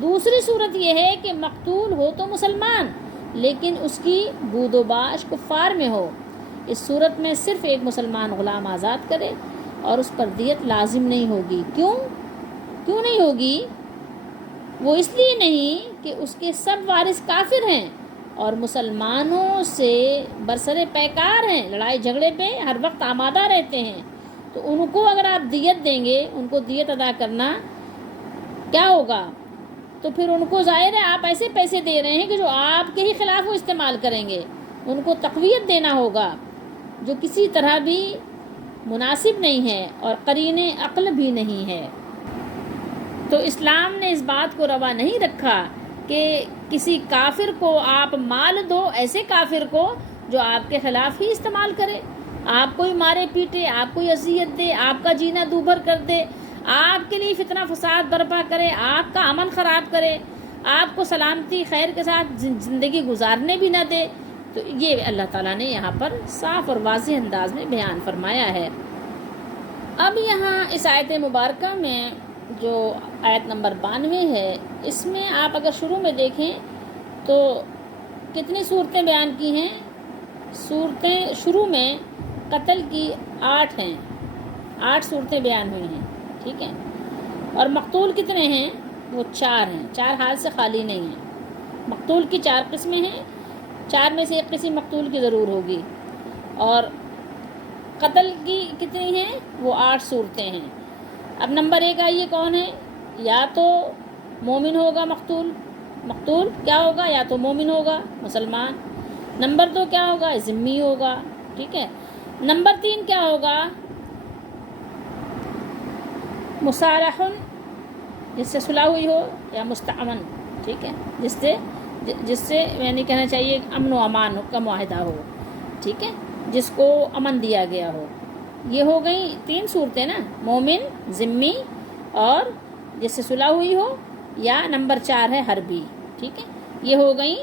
دوسری صورت یہ ہے کہ مقتول ہو تو مسلمان، لیکن اس کی بود و باش کفار میں ہو. اس صورت میں صرف ایک مسلمان غلام آزاد کرے اور اس پر دیت لازم نہیں ہوگی. کیوں نہیں ہوگی؟ وہ اس لیے نہیں کہ اس کے سب وارث کافر ہیں اور مسلمانوں سے برسر پیکار ہیں، لڑائی جھگڑے پہ ہر وقت آمادہ رہتے ہیں. تو ان کو اگر آپ دیت دیں گے، ان کو دیت ادا کرنا کیا ہوگا؟ تو پھر ان کو ظاہر ہے آپ ایسے پیسے دے رہے ہیں کہ جو آپ کے ہی خلاف وہ استعمال کریں گے. ان کو تقویت دینا ہوگا جو کسی طرح بھی مناسب نہیں ہے اور قرین عقل بھی نہیں ہے. تو اسلام نے اس بات کو روا نہیں رکھا کہ کسی کافر کو آپ مال دو، ایسے کافر کو جو آپ کے خلاف ہی استعمال کرے، آپ کو ہی مارے پیٹے، آپ کو ہی اذیت دے، آپ کا جینا دوبھر کر دے، آپ کے لیے فتنہ فساد برپا کرے، آپ کا امن خراب کرے، آپ کو سلامتی خیر کے ساتھ زندگی گزارنے بھی نہ دے. تو یہ اللہ تعالیٰ نے یہاں پر صاف اور واضح انداز میں بیان فرمایا ہے. اب یہاں اس آیت مبارکہ میں جو آیت نمبر 92 ہے، اس میں آپ اگر شروع میں دیکھیں تو کتنی صورتیں بیان کی ہیں. صورتیں شروع میں قتل کی 8 ہیں، 8 صورتیں بیان ہوئی ہیں. ٹھیک ہے. اور مقتول کتنے ہیں؟ وہ 4 ہیں. 4 حال سے خالی نہیں ہیں. مقتول کی 4 قسمیں ہیں، 4 میں سے ایک قسم مقتول کی ضرور ہوگی. اور قتل کی کتنی ہیں؟ وہ 8 صورتیں ہیں. اب نمبر 1 آئیے کون ہے؟ یا تو مومن ہوگا مقتول کیا ہوگا؟ یا تو مومن ہوگا مسلمان. نمبر 2 کیا ہوگا؟ ذمی ہوگا. ٹھیک ہے. نمبر 3 کیا ہوگا؟ مصالح، جس سے صلح ہوئی ہو، یا مستعمن. ٹھیک ہے. جس سے یعنی کہنا چاہیے امن و امان کا معاہدہ ہو. ٹھیک ہے. جس کو امن دیا گیا ہو. یہ ہو گئی 3 صورتیں نا، مومن، ذمی اور جس سے صلح ہوئی ہو، یا نمبر 4 ہے حربی. ٹھیک ہے. یہ ہو گئی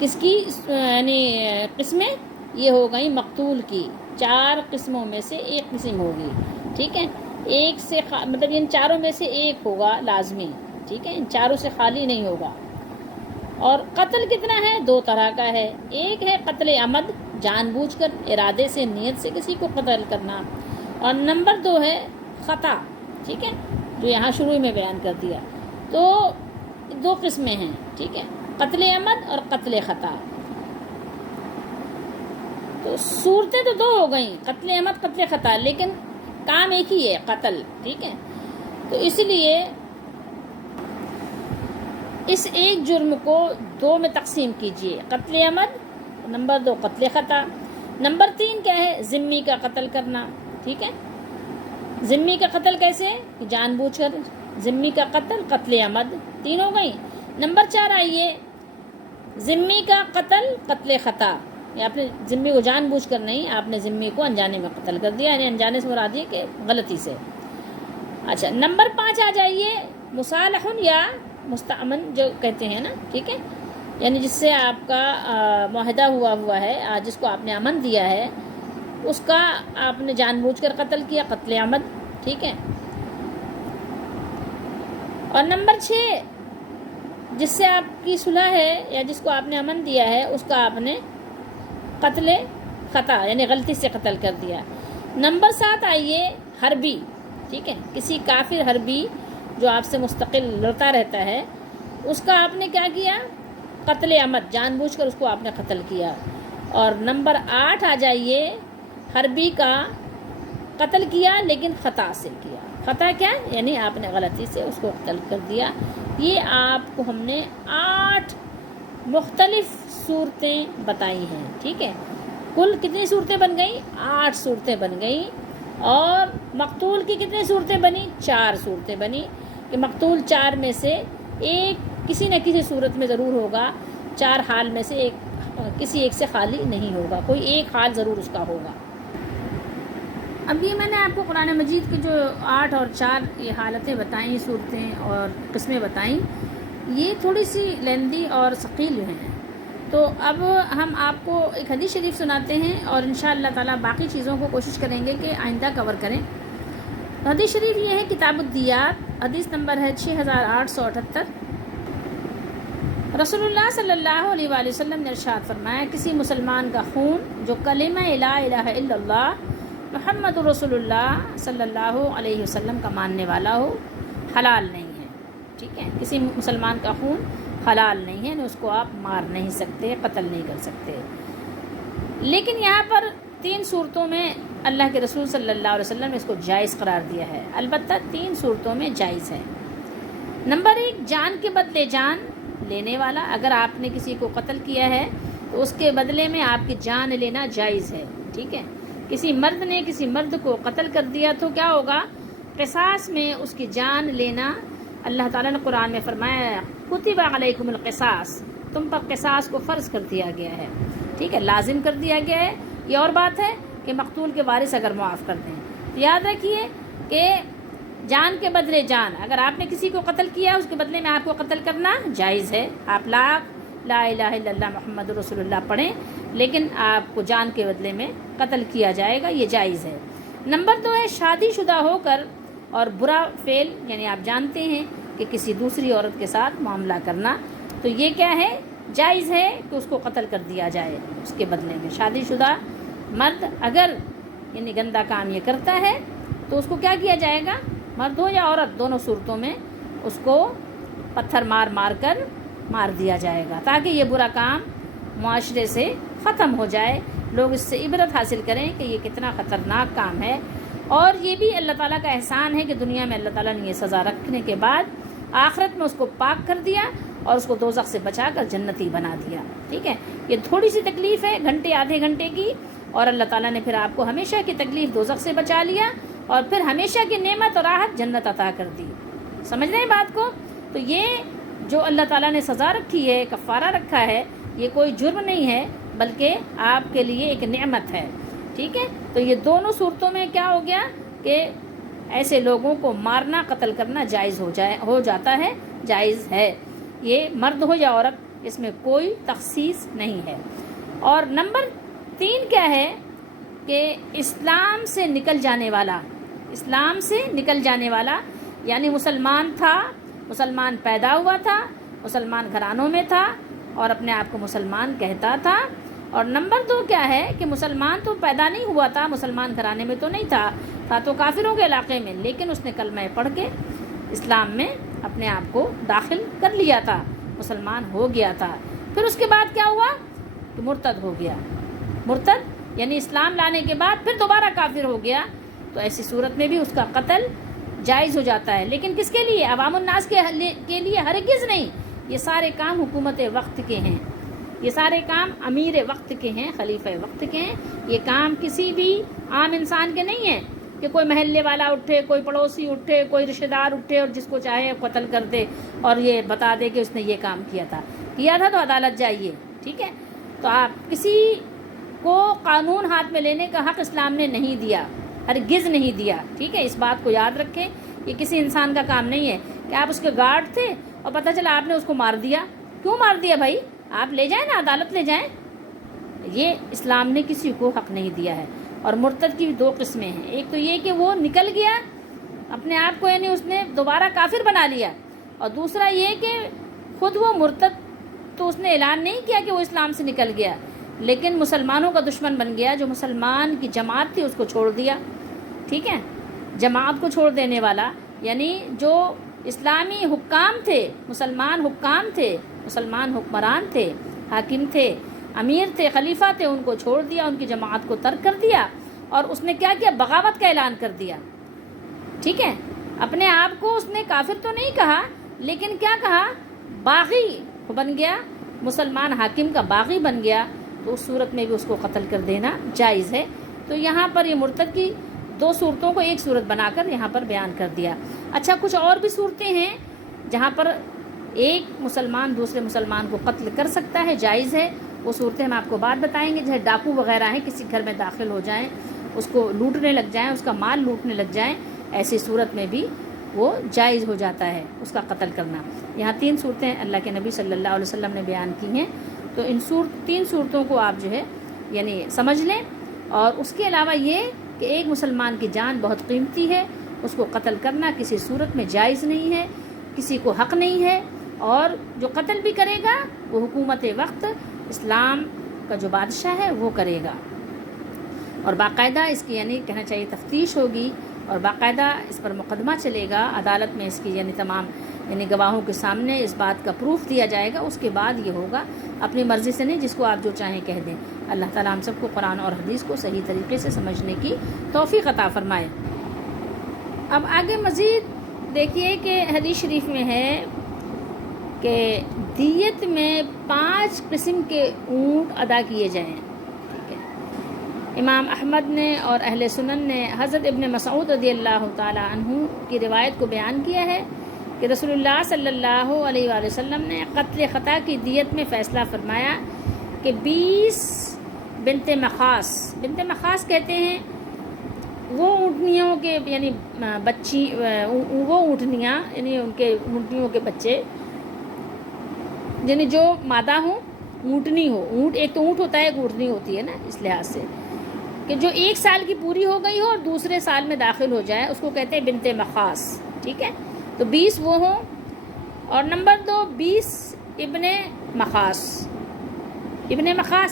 کس کی یعنی قسمیں؟ یہ ہو گئی مقتول کی. 4 قسموں میں سے ایک قسم ہوگی. ٹھیک ہے. ایک سے مطلب ان 4 میں سے ایک ہوگا لازمی. ٹھیک ہے. ان 4 سے خالی نہیں ہوگا. اور قتل کتنا ہے؟ 2 طرح کا ہے. ایک ہے قتل عمد، جان بوجھ کر ارادے سے نیت سے کسی کو قتل کرنا. اور نمبر 2 ہے خطا. ٹھیک ہے. جو یہاں شروع میں بیان کر دیا. تو 2 قسمیں ہیں. ٹھیک ہے. قتل عمد اور قتل خطا. تو صورتیں تو 2 ہو گئیں، قتل عمد قتل خطا، لیکن کام ایک ہی ہے، قتل. ٹھیک ہے. تو اس لیے اس ایک جرم کو 2 میں تقسیم کیجئے، قتل عمد، نمبر 2 قتل خطا. نمبر 3 کیا ہے؟ ذمی کا قتل کرنا. ٹھیک ہے. ذمی کا قتل کیسے؟ جان بوجھ کر. ذمی کا قتل، قتل عمد، 3 ہو گئی. نمبر 4 آئیے، ذمی کا قتل قتل خطا، یا آپ نے ذمی کو جان بوجھ کر نہیں، آپ نے ذمی کو انجانے میں قتل کر دیا، یعنی انجانے سے مراد یہ کہ غلطی سے۔ اچھا نمبر 5 آ جائیے، مصالح یا مستعمن جو کہتے ہیں نا، ٹھیک ہے، یعنی جس سے آپ کا معاہدہ ہوا ہے، جس کو آپ نے امن دیا ہے، اس کا آپ نے جان بوجھ کر قتل کیا، قتل عمد، ٹھیک ہے۔ اور نمبر 6، جس سے آپ کی صلح ہے یا جس کو آپ نے امن دیا ہے، اس کا آپ نے قتل خطا یعنی غلطی سے قتل کر دیا۔ نمبر 7 آئیے، حربی، ٹھیک ہے، کسی کافر حربی جو آپ سے مستقل لڑتا رہتا ہے، اس کا آپ نے کیا کیا، قتل عمد، جان بوجھ کر اس کو آپ نے قتل کیا۔ اور نمبر 8 آ جائیے، حربی کا قتل کیا لیکن خطا سے کیا۔ خطا کیا یعنی آپ نے غلطی سے اس کو قتل کر دیا۔ یہ آپ کو ہم نے 8 مختلف صورتیں بتائی ہیں، ٹھیک ہے۔ کل کتنی صورتیں بن گئیں؟ 8 صورتیں بن گئیں۔ اور مقتول کی کتنی صورتیں بنی؟ 4 صورتیں بنی، کہ مقتول 4 میں سے ایک کسی نہ کسی صورت میں ضرور ہوگا، 4 حال میں سے کسی ایک سے خالی نہیں ہوگا، کوئی ایک حال ضرور اس کا ہوگا۔ اب یہ میں نے آپ کو قرآن مجید کی جو 8 اور 4 یہ حالتیں بتائیں، صورتیں اور قسمیں بتائیں، یہ تھوڑی سی لیندی اور ثقیل ہیں، تو اب ہم آپ کو ایک حدیث شریف سناتے ہیں اور انشاءاللہ تعالیٰ باقی چیزوں کو کوشش کریں گے کہ آئندہ کور کریں۔ حدیث شریف یہ ہے کتاب الدیات، حدیث نمبر ہے 6878۔ رسول اللہ صلی اللہ علیہ وآلہ وسلم نے ارشاد فرمایا، کسی مسلمان کا خون جو کلمہ لا الہ الا اللہ محمد رسول اللہ صلی اللہ علیہ وسلم کا ماننے والا ہو، حلال نہیں ہے، ٹھیک ہے۔ کسی مسلمان کا خون حلال نہیں ہے، اس کو آپ مار نہیں سکتے، قتل نہیں کر سکتے۔ لیکن یہاں پر 3 صورتوں میں اللہ کے رسول صلی اللہ علیہ وسلم نے اس کو جائز قرار دیا ہے، البتہ 3 صورتوں میں جائز ہے۔ نمبر 1، جان کے بدلے جان لینے والا، اگر آپ نے کسی کو قتل کیا ہے تو اس کے بدلے میں آپ کی جان لینا جائز ہے، ٹھیک ہے۔ کسی مرد نے کسی مرد کو قتل کر دیا تو کیا ہوگا، قصاص میں اس کی جان لینا۔ اللہ تعالیٰ نے قرآن میں فرمایا، کتب علیکم القصاص، تم پر قصاص کو فرض کر دیا گیا ہے، ٹھیک ہے، لازم کر دیا گیا ہے۔ یہ اور بات ہے کہ مقتول کے وارث اگر معاف کر دیں، تو یاد رکھیے کہ جان کے بدلے جان، اگر آپ نے کسی کو قتل کیا اس کے بدلے میں آپ کو قتل کرنا جائز ہے۔ آپ لا الہ الا اللہ محمد رسول اللہ پڑھیں، لیکن آپ کو جان کے بدلے میں قتل کیا جائے گا، یہ جائز ہے۔ نمبر 2 ہے شادی شدہ ہو کر اور برا فعل، یعنی آپ جانتے ہیں کہ کسی دوسری عورت کے ساتھ معاملہ کرنا، تو یہ کیا ہے، جائز ہے کہ اس کو قتل کر دیا جائے اس کے بدلے میں۔ شادی شدہ مرد اگر یعنی گندہ کام یہ کرتا ہے تو اس کو کیا کیا جائے گا، مرد ہو یا عورت، دونوں صورتوں میں اس کو پتھر مار کر مار دیا جائے گا، تاکہ یہ برا کام معاشرے سے ختم ہو جائے، لوگ اس سے عبرت حاصل کریں کہ یہ کتنا خطرناک کام ہے۔ اور یہ بھی اللہ تعالیٰ کا احسان ہے کہ دنیا میں اللہ تعالیٰ نے یہ سزا رکھنے کے بعد آخرت میں اس کو پاک کر دیا اور اس کو دوزخ سے بچا کر جنتی بنا دیا، ٹھیک ہے۔ یہ تھوڑی سی تکلیف ہے، گھنٹے آدھے گھنٹے کی، اور اللہ تعالیٰ نے پھر آپ کو ہمیشہ کی تکلیف دوزخ سے بچا لیا اور پھر ہمیشہ کی نعمت اور راحت جنت عطا کر دی۔ سمجھ رہے ہیں بات کو؟ تو یہ جو اللہ تعالیٰ نے سزا رکھی ہے، کفارہ رکھا ہے، یہ کوئی جرم نہیں ہے بلکہ آپ کے لیے ایک نعمت ہے، ٹھیک ہے۔ تو یہ دونوں صورتوں میں کیا ہو گیا کہ ایسے لوگوں کو مارنا، قتل کرنا جائز ہو جاتا ہے، جائز ہے، یہ مرد ہو یا عورت، اس میں کوئی تخصیص نہیں ہے۔ اور نمبر 3 کیا ہے کہ اسلام سے نکل جانے والا، یعنی مسلمان تھا، مسلمان پیدا ہوا تھا، مسلمان گھرانوں میں تھا اور اپنے آپ کو مسلمان کہتا تھا۔ اور نمبر 2 کیا ہے کہ مسلمان تو پیدا نہیں ہوا تھا، مسلمان گھرانے میں تو نہیں تھا تو کافروں کے علاقے میں، لیکن اس نے کلمہ پڑھ کے اسلام میں اپنے آپ کو داخل کر لیا تھا، مسلمان ہو گیا تھا۔ پھر اس کے بعد کیا ہوا کہ مرتد ہو گیا، مرتد یعنی اسلام لانے کے بعد پھر دوبارہ کافر ہو گیا، تو ایسی صورت میں بھی اس کا قتل جائز ہو جاتا ہے، لیکن کس کے لیے؟ عوام الناس کے لیے ہرگز نہیں۔ یہ سارے کام حکومت وقت کے ہیں، یہ سارے کام امیر وقت کے ہیں، خلیفہ وقت کے ہیں، یہ کام کسی بھی عام انسان کے نہیں ہیں، کہ کوئی محلے والا اٹھے، کوئی پڑوسی اٹھے، کوئی رشتہ دار اٹھے اور جس کو چاہے قتل کر دے اور یہ بتا دے کہ اس نے یہ کام کیا تھا تو عدالت جائیے، ٹھیک ہے۔ تو آپ کسی کو قانون ہاتھ میں لینے کا حق اسلام نے نہیں دیا، ہرگز نہیں دیا، ٹھیک ہے۔ اس بات کو یاد رکھیں، یہ کسی انسان کا کام نہیں ہے کہ آپ اس کے گارڈ تھے اور پتہ چلا آپ نے اس کو مار دیا۔ کیوں مار دیا بھائی؟ آپ لے جائیں نا، عدالت لے جائیں۔ یہ اسلام نے کسی کو حق نہیں دیا ہے۔ اور مرتد کی دو قسمیں ہیں، ایک تو یہ کہ وہ نکل گیا اپنے آپ کو، یعنی اس نے دوبارہ کافر بنا لیا، اور دوسرا یہ کہ خود وہ مرتد تو اس نے اعلان نہیں کیا کہ وہ اسلام سے نکل گیا، لیکن مسلمانوں کا دشمن بن گیا، جو مسلمان کی جماعت تھی اس کو چھوڑ دیا، ٹھیک ہے۔ جماعت کو چھوڑ دینے والا یعنی جو اسلامی حکام تھے، مسلمان حکام تھے، مسلمان حکمران تھے، حاکم تھے، امیر تھے، خلیفہ تھے، ان کو چھوڑ دیا، ان کی جماعت کو ترک کر دیا، اور اس نے کیا کیا؟ بغاوت کا اعلان کر دیا، ٹھیک ہے۔ اپنے آپ کو اس نے کافر تو نہیں کہا، لیکن کیا کہا؟ باغی بن گیا، مسلمان حاکم کا باغی بن گیا، تو اس صورت میں بھی اس کو قتل کر دینا جائز ہے۔ تو یہاں پر یہ مرتد کی دو صورتوں کو ایک صورت بنا کر یہاں پر بیان کر دیا۔ اچھا، کچھ اور بھی صورتیں ہیں جہاں پر ایک مسلمان دوسرے مسلمان کو قتل کر سکتا ہے، جائز ہے۔ وہ صورتیں ہم آپ کو بعد بتائیں گے، جیسے ڈاکو وغیرہ ہیں، کسی گھر میں داخل ہو جائیں، اس کو لوٹنے لگ جائیں، اس کا مال لوٹنے لگ جائیں، ایسی صورت میں بھی وہ جائز ہو جاتا ہے اس کا قتل کرنا۔ یہاں 3 صورتیں اللہ کے نبی صلی اللہ علیہ وسلم نے بیان کی ہیں، تو ان 3 صورتوں کو آپ جو ہے یعنی سمجھ لیں۔ اور اس کے علاوہ یہ کہ ایک مسلمان کی جان بہت قیمتی ہے، اس کو قتل کرنا کسی صورت میں جائز نہیں ہے، کسی کو حق نہیں ہے، اور جو قتل بھی کرے گا وہ حکومت وقت اسلام کا جو بادشاہ ہے وہ کرے گا، اور باقاعدہ اس کی یعنی کہنا چاہیے تفتیش ہوگی، اور باقاعدہ اس پر مقدمہ چلے گا عدالت میں، اس کی یعنی تمام یعنی گواہوں کے سامنے اس بات کا پروف دیا جائے گا، اس کے بعد یہ ہوگا، اپنی مرضی سے نہیں، جس کو آپ جو چاہیں کہہ دیں۔ اللہ تعالیٰ ہم سب کو قرآن اور حدیث کو صحیح طریقے سے سمجھنے کی توفیق عطا فرمائے۔ اب آگے مزید دیکھیے کہ حدیث شریف میں ہے کہ دیت میں 5 قسم کے اونٹ ادا کیے جائیں، ٹھیک ہے۔ امام احمد نے اور اہل سنن نے حضرت ابن مسعود رضی اللہ تعالیٰ عنہ کی روایت کو بیان کیا ہے کہ رسول اللہ صلی اللہ علیہ وآلہ وسلم نے قتل خطا کی دیت میں فیصلہ فرمایا کہ 20 بنت مخاص کہتے ہیں وہ اونٹنیوں کے یعنی بچی، وہ اونٹنیاں یعنی ان کے اونٹنیوں کے بچے، یعنی جو مادہ ہوں، اونٹنی ہو، اونٹ ایک تو اونٹ ہوتا ہے، ایک اونٹنی ہوتی ہے نا، اس لحاظ سے کہ جو 1 سال کی پوری ہو گئی ہو اور دوسرے سال میں داخل ہو جائے، اس کو کہتے ہیں بنت مخاص، ٹھیک ہے۔ تو 20 وہ ہوں، اور نمبر 2 20 ابن مخاص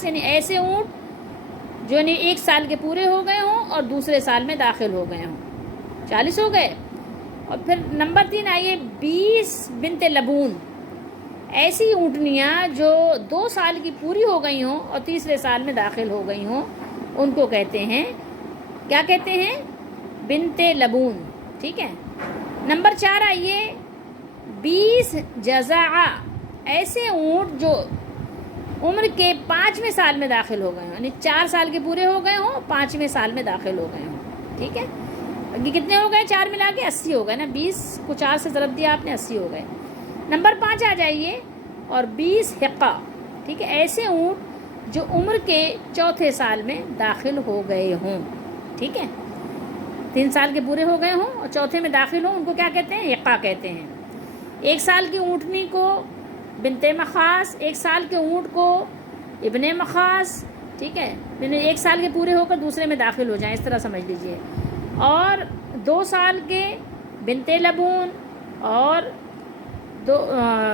یعنی ایسے اونٹ جو یعنی 1 سال کے پورے ہو گئے ہوں اور دوسرے سال میں داخل ہو گئے ہوں، 40 ہو گئے۔ اور پھر نمبر 3 آئیے 20 بنت لبون، ایسی اونٹنیاں جو 2 سال کی پوری ہو گئی ہوں اور تیسرے سال میں داخل ہو گئی ہوں، ان کو کہتے ہیں، کیا کہتے ہیں؟ بنت لبون، ٹھیک ہے۔ نمبر 4 آئیے 20 جزاع، ایسے اونٹ جو عمر کے 5ویں سال میں داخل ہو گئے ہوں، یعنی 4 سال کے پورے ہو گئے ہوں، 5ویں سال میں داخل ہو گئے ہوں، ٹھیک ہے۔ یہ کتنے ہو گئے؟ 4 ملا کے 80 ہو گئے نا، 20 کو 4 سے ضرب دیا آپ نے، 80 ہو گئے۔ نمبر 5 آ جائیے، اور 20 حقہ، ٹھیک ہے، ایسے اونٹ جو عمر کے 4تھے سال میں داخل ہو گئے ہوں، ٹھیک ہے، 3 سال کے پورے ہو گئے ہوں اور 4تھے میں داخل ہوں، ان کو کیا کہتے ہیں؟ حقہ کہتے ہیں۔ 1 سال کی اونٹنی کو بنت مخاص، 1 سال کے اونٹ کو ابن مخاص، ٹھیک ہے، 1 سال کے پورے ہو کر دوسرے میں داخل ہو جائیں، اس طرح سمجھ لیجئے۔ اور 2 سال کے بنت لبون، اور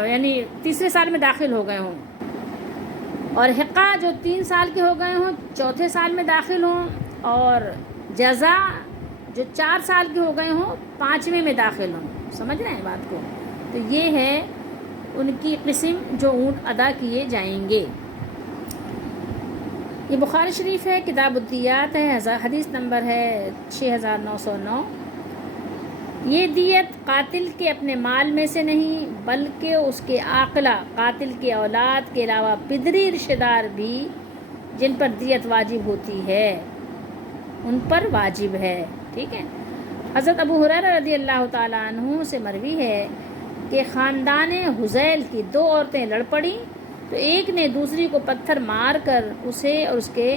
یعنی تیسرے سال میں داخل ہو گئے ہوں، اور حقہ جو 3 سال کے ہو گئے ہوں، 4تھے سال میں داخل ہوں، اور جزا جو 4 سال کے ہو گئے ہوں، 5ویں میں داخل ہوں۔ سمجھ رہے ہیں بات کو؟ تو یہ ہے ان کی قسم جو اونٹ ادا کیے جائیں گے۔ یہ بخاری شریف ہے، کتاب الدیات ہے، حدیث نمبر ہے 6909۔ یہ دیت قاتل کے اپنے مال میں سے نہیں بلکہ اس کے عاقلہ، قاتل کے اولاد کے علاوہ پدری رشتہ دار بھی جن پر دیت واجب ہوتی ہے ان پر واجب ہے، ٹھیک ٹھیک ہے. حضرت ابو ہریرہ رضی اللہ تعالیٰ عنہ سے مروی ہے کہ خاندان حذیل کی 2 عورتیں لڑ پڑیں تو ایک نے دوسری کو پتھر مار کر اسے اور اس کے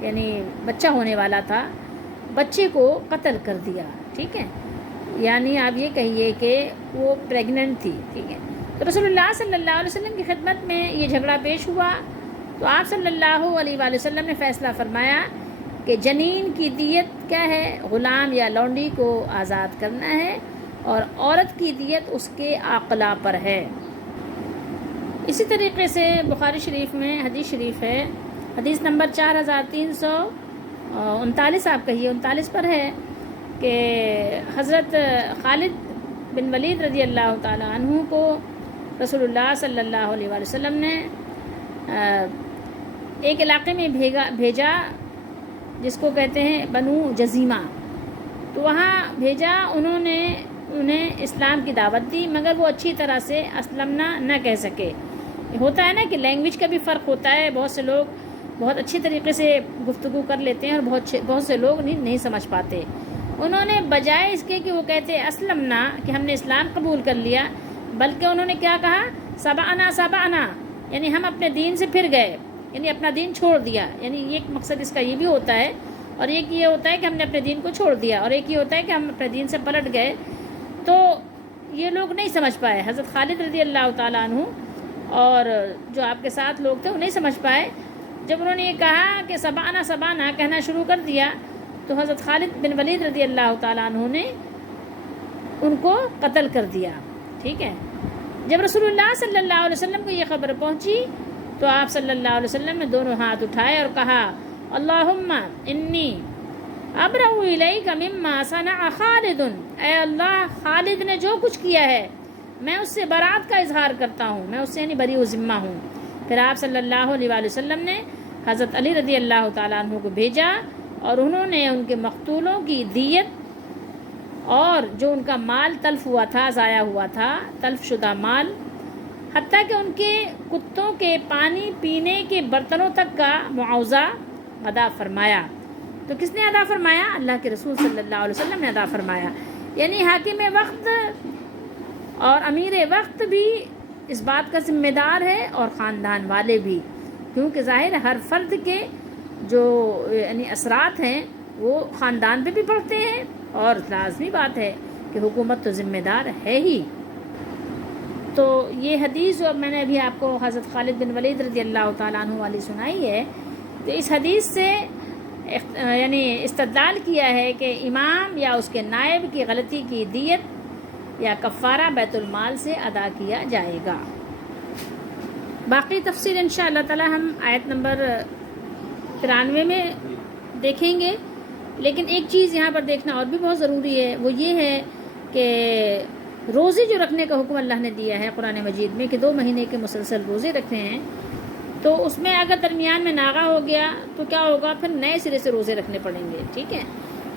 یعنی بچہ ہونے والا تھا بچے کو قتل کر دیا. ٹھیک ہے، یعنی آپ یہ کہیے کہ وہ پریگننٹ تھی. ٹھیک ہے، تو رسول اللہ صلی اللہ علیہ وسلم کی خدمت میں یہ جھگڑا پیش ہوا تو آپ صلی اللہ علیہ وآلہ وسلم نے فیصلہ فرمایا کہ جنین کی دیت کیا ہے، غلام یا لونڈی کو آزاد کرنا ہے اور عورت کی دیت اس کے عاقلہ پر ہے. اسی طریقے سے بخاری شریف میں حدیث شریف ہے، حدیث نمبر 4339 آپ کہیے 39 پر ہے کہ حضرت خالد بن ولید رضی اللہ تعالیٰ عنہ کو رسول اللہ صلی اللہ علیہ وآلہ وسلم نے ایک علاقے میں بھیجا جس کو کہتے ہیں بنو جزیمہ. تو وہاں بھیجا، انہوں نے انہیں اسلام کی دعوت دی مگر وہ اچھی طرح سے اسلمنا نہ کہہ سکے. ہوتا ہے نا کہ لینگویج کا بھی فرق ہوتا ہے، بہت سے لوگ بہت اچھی طریقے سے گفتگو کر لیتے ہیں اور بہت سے لوگ نہیں سمجھ پاتے. انہوں نے بجائے اس کے کہ وہ کہتے اسلمنا کہ ہم نے اسلام قبول کر لیا، بلکہ انہوں نے کیا کہا، سبعنا یعنی ہم اپنے دین سے پھر گئے، یعنی اپنا دین چھوڑ دیا. یعنی ایک مقصد اس کا یہ بھی ہوتا ہے اور ایک یہ ہوتا ہے کہ ہم نے اپنے دین کو چھوڑ دیا اور ایک یہ ہوتا ہے کہ ہم اپنے دین سے پلٹ گئے. تو یہ لوگ نہیں سمجھ پائے، حضرت خالد رضی اللہ تعالیٰ عنہ اور جو آپ کے ساتھ لوگ تھے وہ نہیں سمجھ پائے. جب انہوں نے یہ کہا کہ سبانا کہنا شروع کر دیا تو حضرت خالد بن ولید رضی اللہ تعالیٰ عنہ نے ان کو قتل کر دیا. ٹھیک ہے، جب رسول اللہ صلی اللہ علیہ وسلم کو یہ خبر پہنچی تو آپ صلی اللہ علیہ وسلم نے دونوں ہاتھ اٹھائے اور کہا، اللہم انی ابرأ الیک مما صنع خالد، اے اللہ خالد نے جو کچھ کیا ہے میں اس سے برات کا اظہار کرتا ہوں، میں اس سے یعنی بری و ذمہ ہوں. پھر آپ صلی اللہ علیہ وآلہ وسلم نے حضرت علی رضی اللہ تعالیٰ عنہ کو بھیجا اور انہوں نے ان کے مقتولوں کی دیت اور جو ان کا مال تلف ہوا تھا، ضائع ہوا تھا، تلف شدہ مال، حتیٰ کہ ان کے کتوں کے پانی پینے کے برتنوں تک کا معاوضہ ادا فرمایا. تو کس نے ادا فرمایا؟ اللہ کے رسول صلی اللہ علیہ وسلم نے ادا فرمایا. یعنی حاکم وقت اور امیر وقت بھی اس بات کا ذمہ دار ہے اور خاندان والے بھی، کیونکہ ظاہر ہر فرد کے جو یعنی اثرات ہیں وہ خاندان پہ بھی پڑتے ہیں اور لازمی بات ہے کہ حکومت تو ذمہ دار ہے ہی. تو یہ حدیث جو میں نے ابھی آپ کو حضرت خالد بن ولید رضی اللہ تعالیٰ عنہ والی سنائی ہے، تو اس حدیث سے یعنی استدلال کیا ہے کہ امام یا اس کے نائب کی غلطی کی دیت یا کفارہ بیت المال سے ادا کیا جائے گا. باقی تفصیل انشاء اللہ تعالی ہم آیت نمبر 93 میں دیکھیں گے. لیکن ایک چیز یہاں پر دیکھنا اور بھی بہت ضروری ہے، وہ یہ ہے کہ روزے جو رکھنے کا حکم اللہ نے دیا ہے قرآن مجید میں کہ 2 مہینے کے مسلسل روزے رکھنے ہیں، تو اس میں اگر درمیان میں ناغہ ہو گیا تو کیا ہوگا، پھر نئے سرے سے روزے رکھنے پڑیں گے. ٹھیک ہے،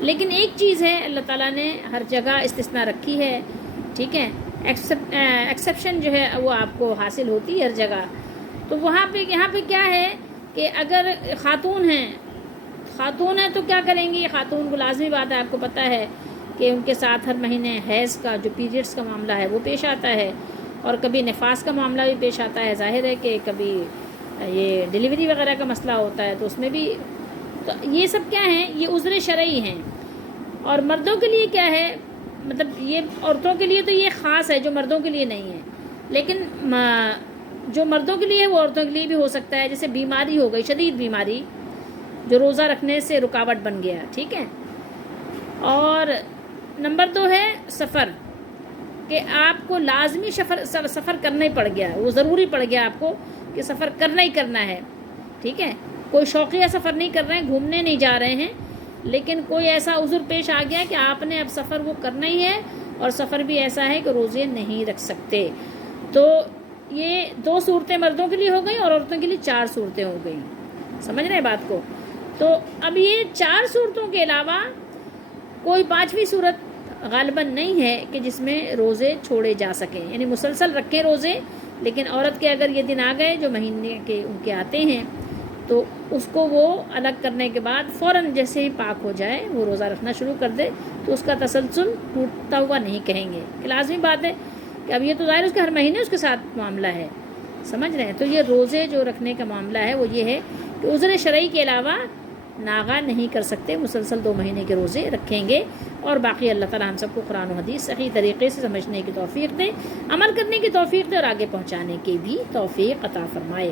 لیکن ایک چیز ہے اللہ تعالیٰ نے ہر جگہ استثناء رکھی ہے. ٹھیک ہے، ایکسیپشن جو ہے وہ آپ کو حاصل ہوتی ہے ہر جگہ. تو یہاں پہ کیا ہے کہ اگر خاتون ہیں تو کیا کریں گی؟ خاتون کو لازمی بات ہے، آپ کو پتہ ہے کہ ان کے ساتھ ہر مہینے حیض کا جو پیریڈز کا معاملہ ہے وہ پیش آتا ہے اور کبھی نفاس کا معاملہ بھی پیش آتا ہے. ظاہر ہے کہ کبھی یہ ڈیلیوری وغیرہ کا مسئلہ ہوتا ہے، تو اس میں بھی تو یہ سب کیا ہیں، یہ عذر شرعی ہیں. اور مردوں کے لیے کیا ہے، مطلب یہ عورتوں کے لیے تو یہ خاص ہے جو مردوں کے لیے نہیں ہے، لیکن جو مردوں کے لیے ہے وہ عورتوں کے لیے بھی ہو سکتا ہے. جیسے بیماری ہو گئی، شدید بیماری جو روزہ رکھنے سے رکاوٹ بن گیا. ٹھیک ہے، اور نمبر 2 ہے سفر، کہ آپ کو لازمی سفر کرنا ہی پڑ گیا، وہ ضروری پڑ گیا آپ کو کہ سفر کرنا ہی کرنا ہے. ٹھیک ہے، کوئی شوقیہ سفر نہیں کر رہے ہیں، گھومنے نہیں جا رہے ہیں، لیکن کوئی ایسا عذر پیش آ گیا کہ آپ نے اب سفر وہ کرنا ہی ہے، اور سفر بھی ایسا ہے کہ روزے نہیں رکھ سکتے. تو یہ 2 صورتیں مردوں کے لیے ہو گئیں اور عورتوں کے لیے 4 صورتیں ہو گئیں. سمجھ رہے ہیں بات کو؟ تو اب یہ 4 صورتوں کے علاوہ کوئی 5ویں صورت غالباً نہیں ہے کہ جس میں روزے چھوڑے جا سکیں، یعنی مسلسل رکھیں روزے. لیکن عورت کے اگر یہ دن آ گئے جو مہینے کے ان کے آتے ہیں تو اس کو وہ الگ کرنے کے بعد فوراً جیسے ہی پاک ہو جائے وہ روزہ رکھنا شروع کر دے تو اس کا تسلسل ٹوٹتا ہوا نہیں کہیں گے. کہ لازمی بات ہے کہ اب یہ تو ظاہر اس کے ہر مہینے اس کے ساتھ معاملہ ہے, سمجھ رہے ہیں. تو یہ روزے جو رکھنے کا معاملہ ہے وہ یہ ہے کہ عذر شرعی کے علاوہ ناغہ نہیں کر سکتے, مسلسل 2 مہینے کے روزے رکھیں گے. اور باقی اللہ تعالیٰ ہم سب کو قرآن و حدیث صحیح طریقے سے سمجھنے کی توفیق دے, عمل کرنے کی توفیق دے اور آگے پہنچانے کی بھی توفیق عطا فرمائے.